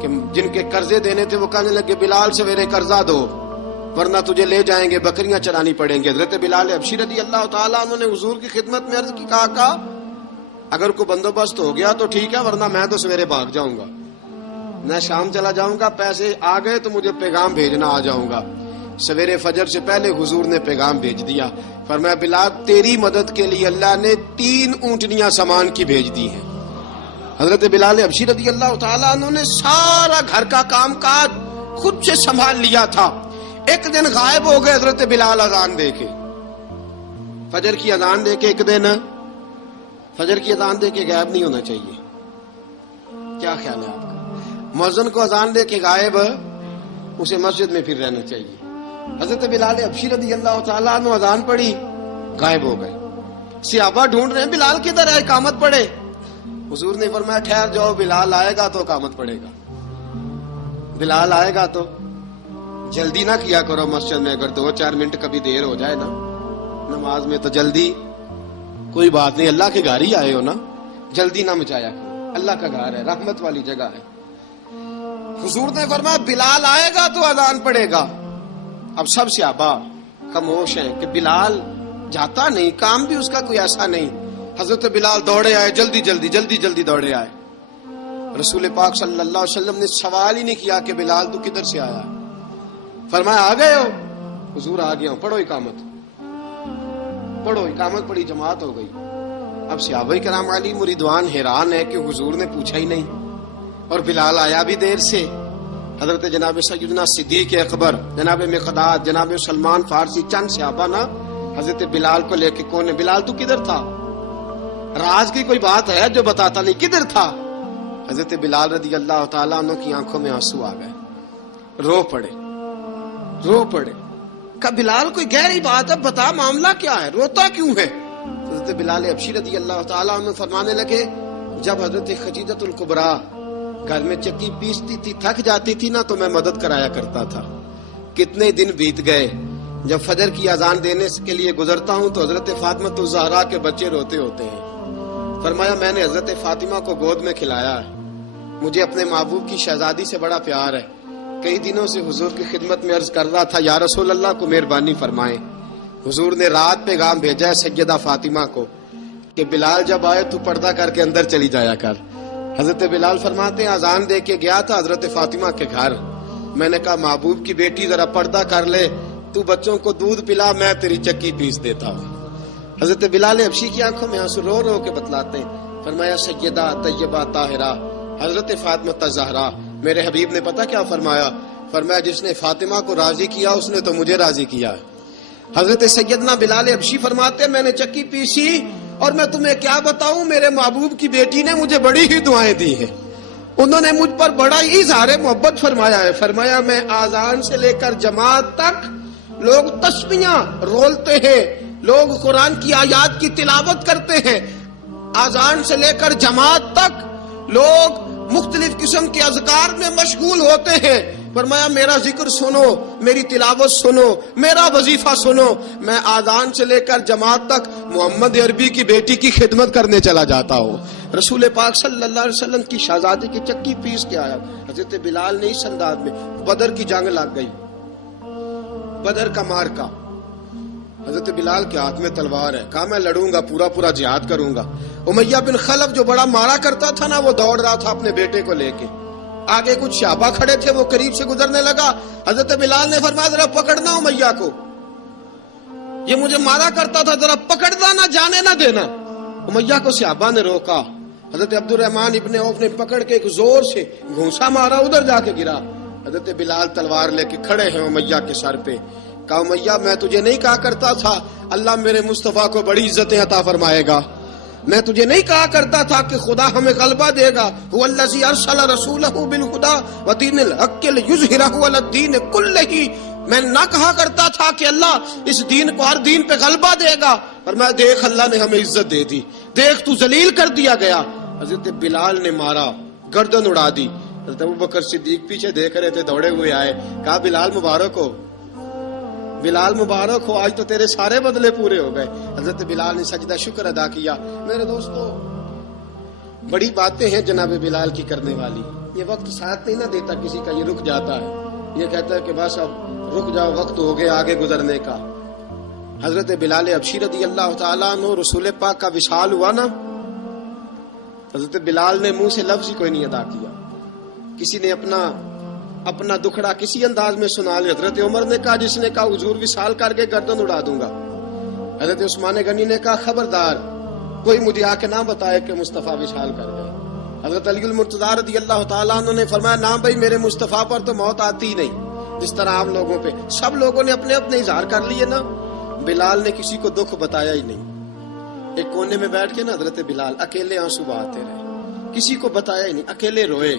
کہ جن کے قرضے دینے تھے وہ کہنے لگے بلال سویرے قرضہ دو ورنہ تجھے لے جائیں گے, بکریاں چرانی پڑیں گے. حضرت بلال حبشی رضی اللہ تعالیٰ عنہ نے حضور کی خدمت میں عرض کی, کہا اگر کوئی بندوبست ہو گیا تو ٹھیک ہے ورنہ میں تو سویرے بھاگ جاؤں گا, میں شام چلا جاؤں گا, پیسے آ گئے تو مجھے پیغام بھیجنا آ جاؤں گا. سویرے فجر سے پہلے حضور نے پیغام بھیج دیا. فرمایا بلال تیری مدد کے لیے اللہ نے 3 اونٹنیاں سامان کی بھیج دی ہیں. حضرت بلال حبشی رضی اللہ تعالیٰ عنہ نے سارا گھر کا کام کاج خود سے سنبھال لیا تھا. ایک دن غائب ہو گئے حضرت بلال اذان دے کے, فجر کی اذان دے کے. ایک دن فجر کی اذان دے کے غائب نہیں ہونا چاہیے. کیا خیال ہے آپ کا؟ مؤذن کو اذان دے کے غائب اسے مسجد میں پھر رہنا چاہیے. حضرت بلال حبشی رضی اللہ تعالیٰ عنہ اذان پڑھی, غائب ہو گئے. صحابہ ڈھونڈ رہے ہیں بلال کدھر ہے, اقامت پڑھے. حضور نے فرمایا ٹھہر جاؤ, بلال آئے گا تو اقامت پڑھے گا, بلال آئے گا تو. جلدی نہ کیا کرو مسجد میں, اگر 2-4 منٹ کبھی دیر ہو جائے نا نماز میں تو جلدی کوئی بات نہیں, اللہ کے گھر ہی آئے ہو نا, جلدی نہ مچایا کرو, اللہ کا گھر ہے, رحمت والی جگہ ہے. حضور نے فرمایا بلال آئے گا تو اذان پڑے گا. اب سب صحابہ خاموش ہیں کہ بلال جاتا نہیں, کام بھی اس کا کوئی ایسا نہیں. حضرت بلال دوڑے آئے, جلدی جلدی جلدی جلدی دوڑے آئے. رسول پاک صلی اللہ علیہ وسلم نے سوال ہی نہیں کیا کہ بلال تو کدھر سے آیا, فرمایا آ گئے ہو؟ حضور آ گیا ہوں. پڑھو اقامت, پڑھو اقامت پڑھی, جماعت ہو گئی. اب صحابہ کرام علیہم رضوان حیران ہے کہ حضور نے پوچھا ہی نہیں اور بلال آیا بھی دیر سے. حضرت جناب سیدنا صدیق اکبر, جناب مقداد, جناب سلمان فارسی, چند صحابہ نا حضرت بلال کو لے کے, کون ہے بلال تو کدھر تھا؟ راز کی کوئی بات ہے جو بتاتا نہیں, کدھر تھا؟ حضرت بلال رضی اللہ تعالیٰ عنہ کی آنکھوں میں آنسو آ گئے, رو پڑے, رو پڑے. کہ بلال کوئی گہری بات ہے, بتا معاملہ کیا ہے, روتا کیوں ہے؟ حضرت بلال حبشی رضی اللہ تعالیٰ عنہ فرمانے لگے جب حضرت خدیجہ الکبریٰ گھر میں چکی پیستی تھی, تھک جاتی تھی نا, تو میں مدد کرایا کرتا تھا. کتنے دن بیت گئے, جب فجر کی اذان دینے کے لیے گزرتا ہوں تو حضرت فاطمہ الزہرا کے بچے روتے ہوتے ہیں. فرمایا میں نے حضرت فاطمہ کو گود میں کھلایا ہے, مجھے اپنے محبوب کی شہزادی سے بڑا پیار ہے. کئی دنوں سے حضور کی خدمت میں عرض کر رہا تھا یا رسول اللہ کو مہربانی فرمائیں. حضور نے رات پیغام بھیجا ہے سیدہ فاطمہ کو کہ بلال جب آئے تو پردہ کر کے اندر چلی جایا کر. حضرت بلال فرماتے ہیں اذان دے کے گیا تھا حضرت فاطمہ کے گھر, میں نے کہا محبوب کی بیٹی ذرا پردہ کر لے, تو بچوں کو دودھ پلا, میں تیری چکی پیس دیتا ہوں. حضرت بلال حبشی کی آنکھوں میں آنسو رو رو کے بتلاتے ہیں. فرمایا سیدہ طیبہ طاہرہ حضرت فاطمہ الزہرا, میرے حبیب نے پتہ کیا فرمایا؟ فرمایا جس نے فاطمہ کو راضی کیا اس نے تو مجھے راضی کیا. حضرت سیدنا بلال حبشی فرماتے میں نے چکی پیسی اور میں تمہیں کیا بتاؤں, میرے محبوب کی بیٹی نے مجھے بڑی ہی دعائیں دی ہیں, انہوں نے مجھ پر بڑا ہی اظہار محبت فرمایا ہے. فرمایا میں آذان سے لے کر جماعت تک لوگ تسبیحاں رولتے ہیں, لوگ قرآن کی آیات کی تلاوت کرتے ہیں, آذان سے لے کر جماعت تک لوگ مختلف قسم کے اذکار میں مشغول ہوتے ہیں. فرمایا میرا ذکر سنو, میری تلاوت سنو, میرا وظیفہ سنو, میں آذان سے لے کر جماعت تک محمد عربی کی بیٹی کی خدمت کرنے چلا جاتا ہوں. رسول پاک صلی اللہ علیہ وسلم کی شہزادی کی چکی پیس کے آیا. حضرت بلال نے اس انداز میں, بدر کی جنگ لگ گئی, بدر کا مارکا, حضرت بلال کے ہاتھ میں تلوار ہے, کہا میں لڑوں گا, پورا پورا جہاد کروں گا. امیہ بن خلف جو بڑا مارا کرتا تھا نا, وہ دوڑ رہا تھا اپنے بیٹے کو لے کے, آگے کچھ صحابہ کھڑے تھے, وہ قریب سے گزرنے لگا. حضرت بلال نے فرمایا ذرا پکڑنا امیہ کو, یہ مجھے مارا کرتا تھا, ذرا پکڑنا, نہ جانے نہ دینا. امیہ کو صحابہ نے روکا. حضرت عبد الرحمن ابن عوف نے پکڑ کے ایک زور سے گھونسا مارا, ادھر جا کے گرا. حضرت بلال تلوار لے کے کھڑے ہیں امیہ کے سر پہ. کہا امیہ میں تجھے نہیں کہا کرتا تھا اللہ میرے مصطفیٰ کو بڑی عزتیں عطا فرمائے گا, میں تجھے نہیں کہا کرتا تھا کہ خدا ہمیں غلبہ دے گا, هو الذی ارسل رسولہ بالہدی ودین الحق لیظہرہ علی الدین کلہ, میں نہ کہا کرتا تھا کہ اللہ اس دین کو ہر دین پہ غلبہ دے گا, اور میں دیکھ اللہ نے ہمیں عزت دے دی, دیکھ تو ذلیل کر دیا گیا. حضرت بلال نے مارا, گردن اڑا دی. حضرت ابوبکر صدیق پیچھے دیکھ رہے تھے, دوڑے ہوئے آئے, کہا بلال مبارک ہو, بلال مبارک ہو, آج تو تیرے سارے بدلے پورے ہو گئے. حضرت بلال نے سجدہ شکر ادا کیا. میرے دوستو بڑی باتیں ہیں جناب بلال کی کرنے والی, یہ وقت ساتھ نہیں نہ دیتا کسی کا, یہ رک جاتا ہے, یہ کہتا ہے کہ بس اب رک جاؤ, وقت ہو گیا آگے گزرنے کا. حضرت بلال حبشی رضی اللہ تعالیٰ عنہ رسول پاک کا وصال ہوا نا, حضرت بلال نے منہ سے لفظ ہی کوئی نہیں ادا کیا. کسی نے اپنا دکھڑا کسی انداز میں سنا لیا. حضرت عمر نے کہا, جس نے کہا حضور وصال کر کے گردن اڑا دوں گا. حضرت عثمان غنی نے کہا خبردار کوئی مجھے آ کے نہ بتائے کہ مصطفیٰ وصال کر گئے. حضرت علی المرتضیٰ رضی اللہ تعالیٰ عنہ نے فرمایا نہ بھائی میرے مصطفیٰ پر تو موت آتی ہی نہیں, جس طرح عام لوگوں پہ. سب لوگوں نے اپنے اپنے اظہار کر لیے نا, بلال نے کسی کو دکھ بتایا ہی نہیں. ایک کونے میں بیٹھ کے نا حضرت بلال اکیلے آنسو بہاتے رہے, کسی کو بتایا ہی نہیں, اکیلے روئے.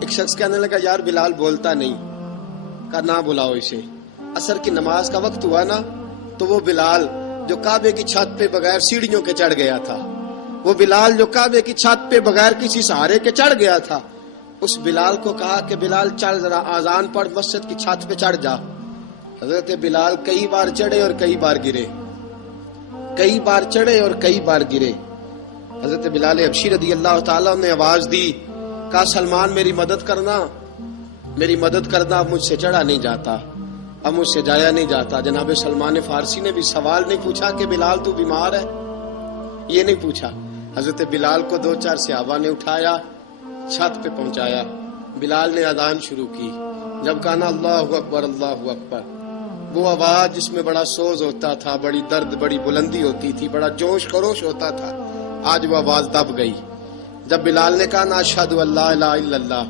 ایک شخص کہنے لگا یار بلال بولتا نہیں, کہا نہ بلاؤ اسے. عصر کی نماز کا وقت ہوا نا, تو وہ بلال جو کعبے کی چھت پہ بغیر سیڑھیوں کے چڑھ گیا تھا, وہ بلال جو کعبے کی چھت پہ بغیر کسی سہارے کے چڑھ گیا تھا, اس بلال کو کہا کہ بلال چل ذرا آذان پڑھ, مسجد کی چھت پہ چڑھ جا. حضرت بلال کئی بار چڑھے اور کئی بار گرے, کئی بار چڑھے اور کئی بار گرے. حضرت بلال حبشی رضی اللہ تعالیٰ نے آواز دی, کہا سلمان میری مدد کرنا، اب مجھ سے چڑھا نہیں جاتا، اب مجھ سے جایا نہیں جاتا۔ جناب سلمان فارسی نے بھی سوال نہیں پوچھا کہ بلال تو بیمار ہے، یہ نہیں پوچھا۔ حضرت بلال کو 2-4 صحابہ نے اٹھایا، چھت پہ پہنچایا، بلال نے اذان شروع کی۔ جب کہا نا اللہ اکبر اللہ اکبر، وہ آواز جس میں بڑا سوز ہوتا تھا، بڑی درد، بڑی بلندی ہوتی تھی، بڑا جوش خروش ہوتا تھا، آج وہ آواز دب گئی۔ جب بلال نے کہا نا اشہد ان لا الہ الا اللہ،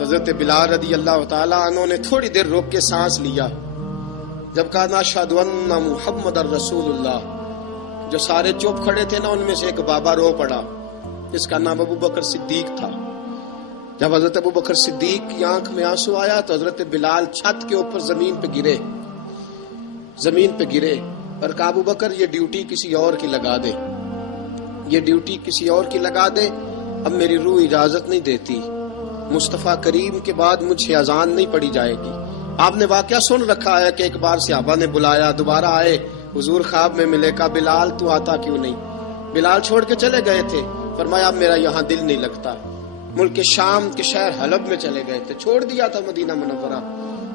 حضرت بلال رضی اللہ تعالیٰ عنہ نے تھوڑی دیر روک کے سانس لیا۔ جب کہا نا اشہد ان محمد رسول اللہ، جو سارے چپ کھڑے تھے نا ان میں سے ایک بابا رو پڑا، جس کا نام ابو بکر صدیق تھا۔ جب حضرت ابو بکر صدیق کی آنکھ میں آنسو آیا تو حضرت بلال چھت کے اوپر زمین پہ گرے اور کہا ابو بکر یہ ڈیوٹی کسی اور کی لگا دے، اب میری روح اجازت نہیں دیتی، مصطفیٰ کریم کے بعد مجھ سے اذان نہیں پڑھی جائے گی۔ آپ نے واقعہ سن رکھا ہے کہ ایک بار صحابہ نے بلایا، دوبارہ آئے، حضور خواب میں ملے، کہا بلال تو آتا کیوں نہیں؟ بلال چھوڑ کے چلے گئے تھے، فرمایا اب میرا یہاں دل نہیں لگتا۔ ملک شام کے شہر حلب میں چلے گئے تھے، چھوڑ دیا تھا مدینہ منورہ،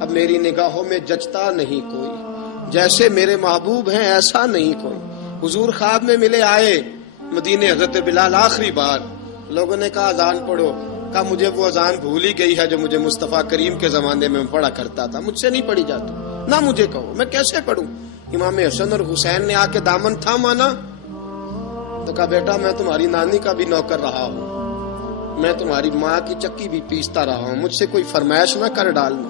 اب میری نگاہوں میں جچتا نہیں کوئی، جیسے میرے محبوب ہیں ایسا نہیں کوئی۔ حضور خواب میں ملے، آئے مدینے، حضرت بلال آخری بار، لوگوں نے کہا اذان پڑھو، کہا مجھے وہ اذان بھول ہی گئی ہے جو مجھے مصطفیٰ کریم کے زمانے میں پڑھا کرتا تھا، مجھ سے نہیں پڑھی جاتی، نہ مجھے کہو، میں کیسے پڑھوں؟ امام حسن اور حسین نے آ کے دامن تھاما نا، تو کہا بیٹا میں تمہاری نانی کا بھی نوکر رہا ہوں، میں تمہاری ماں کی چکی بھی پیستا رہا ہوں، مجھ سے کوئی فرمائش نہ کر ڈالنا،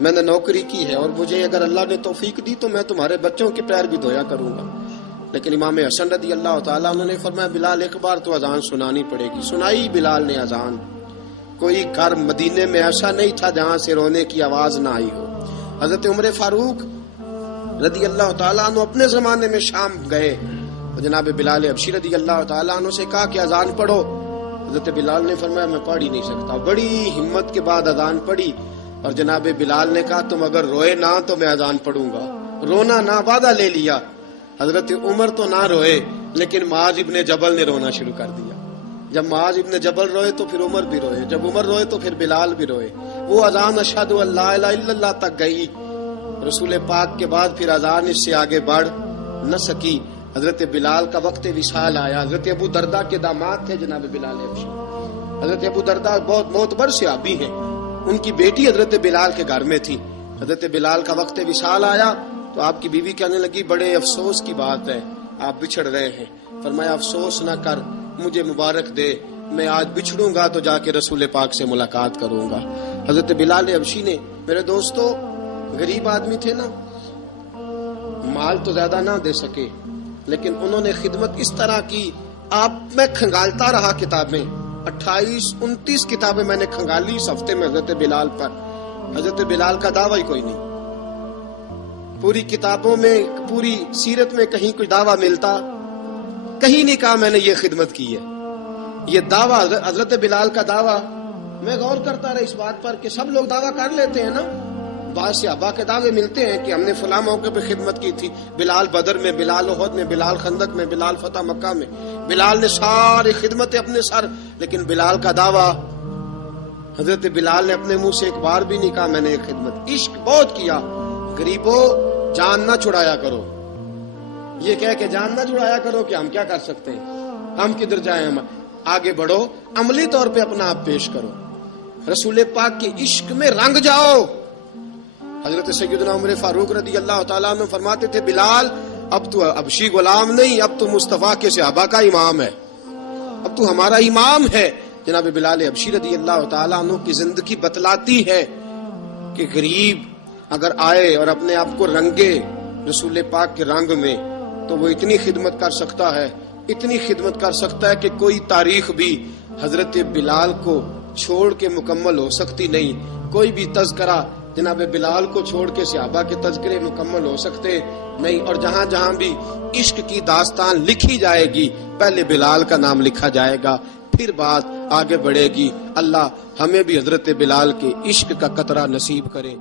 میں نے نوکری کی ہے، اور مجھے اگر اللہ نے توفیق دی تو میں تمہارے بچوں کے پیر بھی دھویا کروں گا۔ لیکن امام حسن رضی اللہ تعالیٰ انہوں نے فرمایا بلال ایک بار تو اذان سنانی پڑے گی۔ سنائی بلال نے اذان۔ کوئی گھر مدینے میں ایسا نہیں تھا جہاں سے رونے کی آواز نہ آئی ہو۔ حضرت عمر فاروق رضی اللہ تعالیٰ عنہ اپنے زمانے میں شام گئے، جناب بلال حبشی رضی اللہ تعالیٰ عنہ سے کہا کہ اذان پڑھو، حضرت بلال نے فرمایا میں پڑھ ہی نہیں سکتا، بڑی ہمت کے بعد اذان پڑھی، اور جناب بلال نے کہا تم اگر روئے نہ تو میں اذان پڑھوں گا، رونا نہ، وعدہ لے لیا۔ حضرت عمر تو نہ روئے، لیکن معاذ ابن جبل نے رونا شروع کر دیا۔ جب معاذ ابن جبل روئے تو پھر عمر بھی روئے، جب عمر روئے تو پھر بلال بھی روئے۔ وہ اذان اشہد ان لا الہ الا اللہ تک گئی، رسول پاک کے بعد پھر اذان اس سے آگے بڑھ نہ سکی۔ حضرت بلال کا وقت وصال آیا۔ حضرت ابو درداء کے داماد تھے جناب بلال حبشی۔ حضرت ابو درداء بہت معتبر صحابی ہیں، ان کی بیٹی حضرت بلال کے گھر میں تھی۔ حضرت بلال کا وقت وصال آیا تو آپ کی بیوی کہنے لگی بڑے افسوس کی بات ہے، آپ بچھڑ رہے ہیں۔ فرمایا افسوس نہ کر، مجھے مبارک دے، میں آج بچھڑوں گا تو جا کے رسول پاک سے ملاقات کروں گا۔ حضرت بلال حبشی نے، میرے دوستو، غریب آدمی تھے نا، مال تو زیادہ نہ دے سکے، لیکن انہوں نے خدمت اس طرح کی، آپ میں کھنگالتا رہا کتابیں، 28-29 کتابیں میں نے کھنگالی اس ہفتے میں حضرت بلال پر۔ حضرت بلال کا دعویٰ ہی کوئی نہیں، پوری کتابوں میں، پوری سیرت میں کہیں کوئی دعویٰ ملتا؟ کہیں نہیں کہا میں نے یہ خدمت کی ہے۔ یہ دعویٰ حضرت بلال کا دعویٰ، میں غور کرتا رہا اس بات پر کہ سب لوگ دعویٰ کر لیتے ہیں نا، بعض صحابہ کے دعوے ملتے ہیں کہ ہم نے فلاں موقع پہ خدمت کی تھی، بلال بدر میں، بلال احد میں، بلال خندق میں، بلال فتح مکہ میں، بلال نے ساری خدمتیں اپنے سر، لیکن بلال کا دعویٰ، حضرت بلال نے اپنے منہ سے ایک بار بھی نہیں کہا میں نے یہ خدمت۔ عشق بہت کیا، غریبوں جان نہ چھڑایا کرو، یہ کہہ کہ جان نہ چھڑایا کرو کہ ہم کیا کر سکتے ہیں، ہم کدھر جائیں، ہم آگے بڑھو، عملی طور پہ اپنا آپ پیش کرو، رسول پاک کے عشق میں رنگ جاؤ۔ حضرت سیدنا عمر فاروق رضی اللہ تعالیٰ عنہ فرماتے تھے بلال اب تو حبشی غلام نہیں، اب تو مصطفیٰ کے صحابہ کا امام ہے، اب تو ہمارا امام ہے۔ جناب بلال حبشی رضی اللہ تعالیٰ عنہ کی زندگی بتلاتی ہے کہ غریب اگر آئے اور اپنے آپ کو رنگے رسول پاک کے رنگ میں تو وہ اتنی خدمت کر سکتا ہے، اتنی خدمت کر سکتا ہے کہ کوئی تاریخ بھی حضرت بلال کو چھوڑ کے مکمل ہو سکتی نہیں، کوئی بھی تذکرہ جناب بلال کو چھوڑ کے صحابہ کے تذکرے مکمل ہو سکتے نہیں، اور جہاں جہاں بھی عشق کی داستان لکھی جائے گی پہلے بلال کا نام لکھا جائے گا، پھر بات آگے بڑھے گی۔ اللہ ہمیں بھی حضرت بلال کے عشق کا قطرہ نصیب کرے۔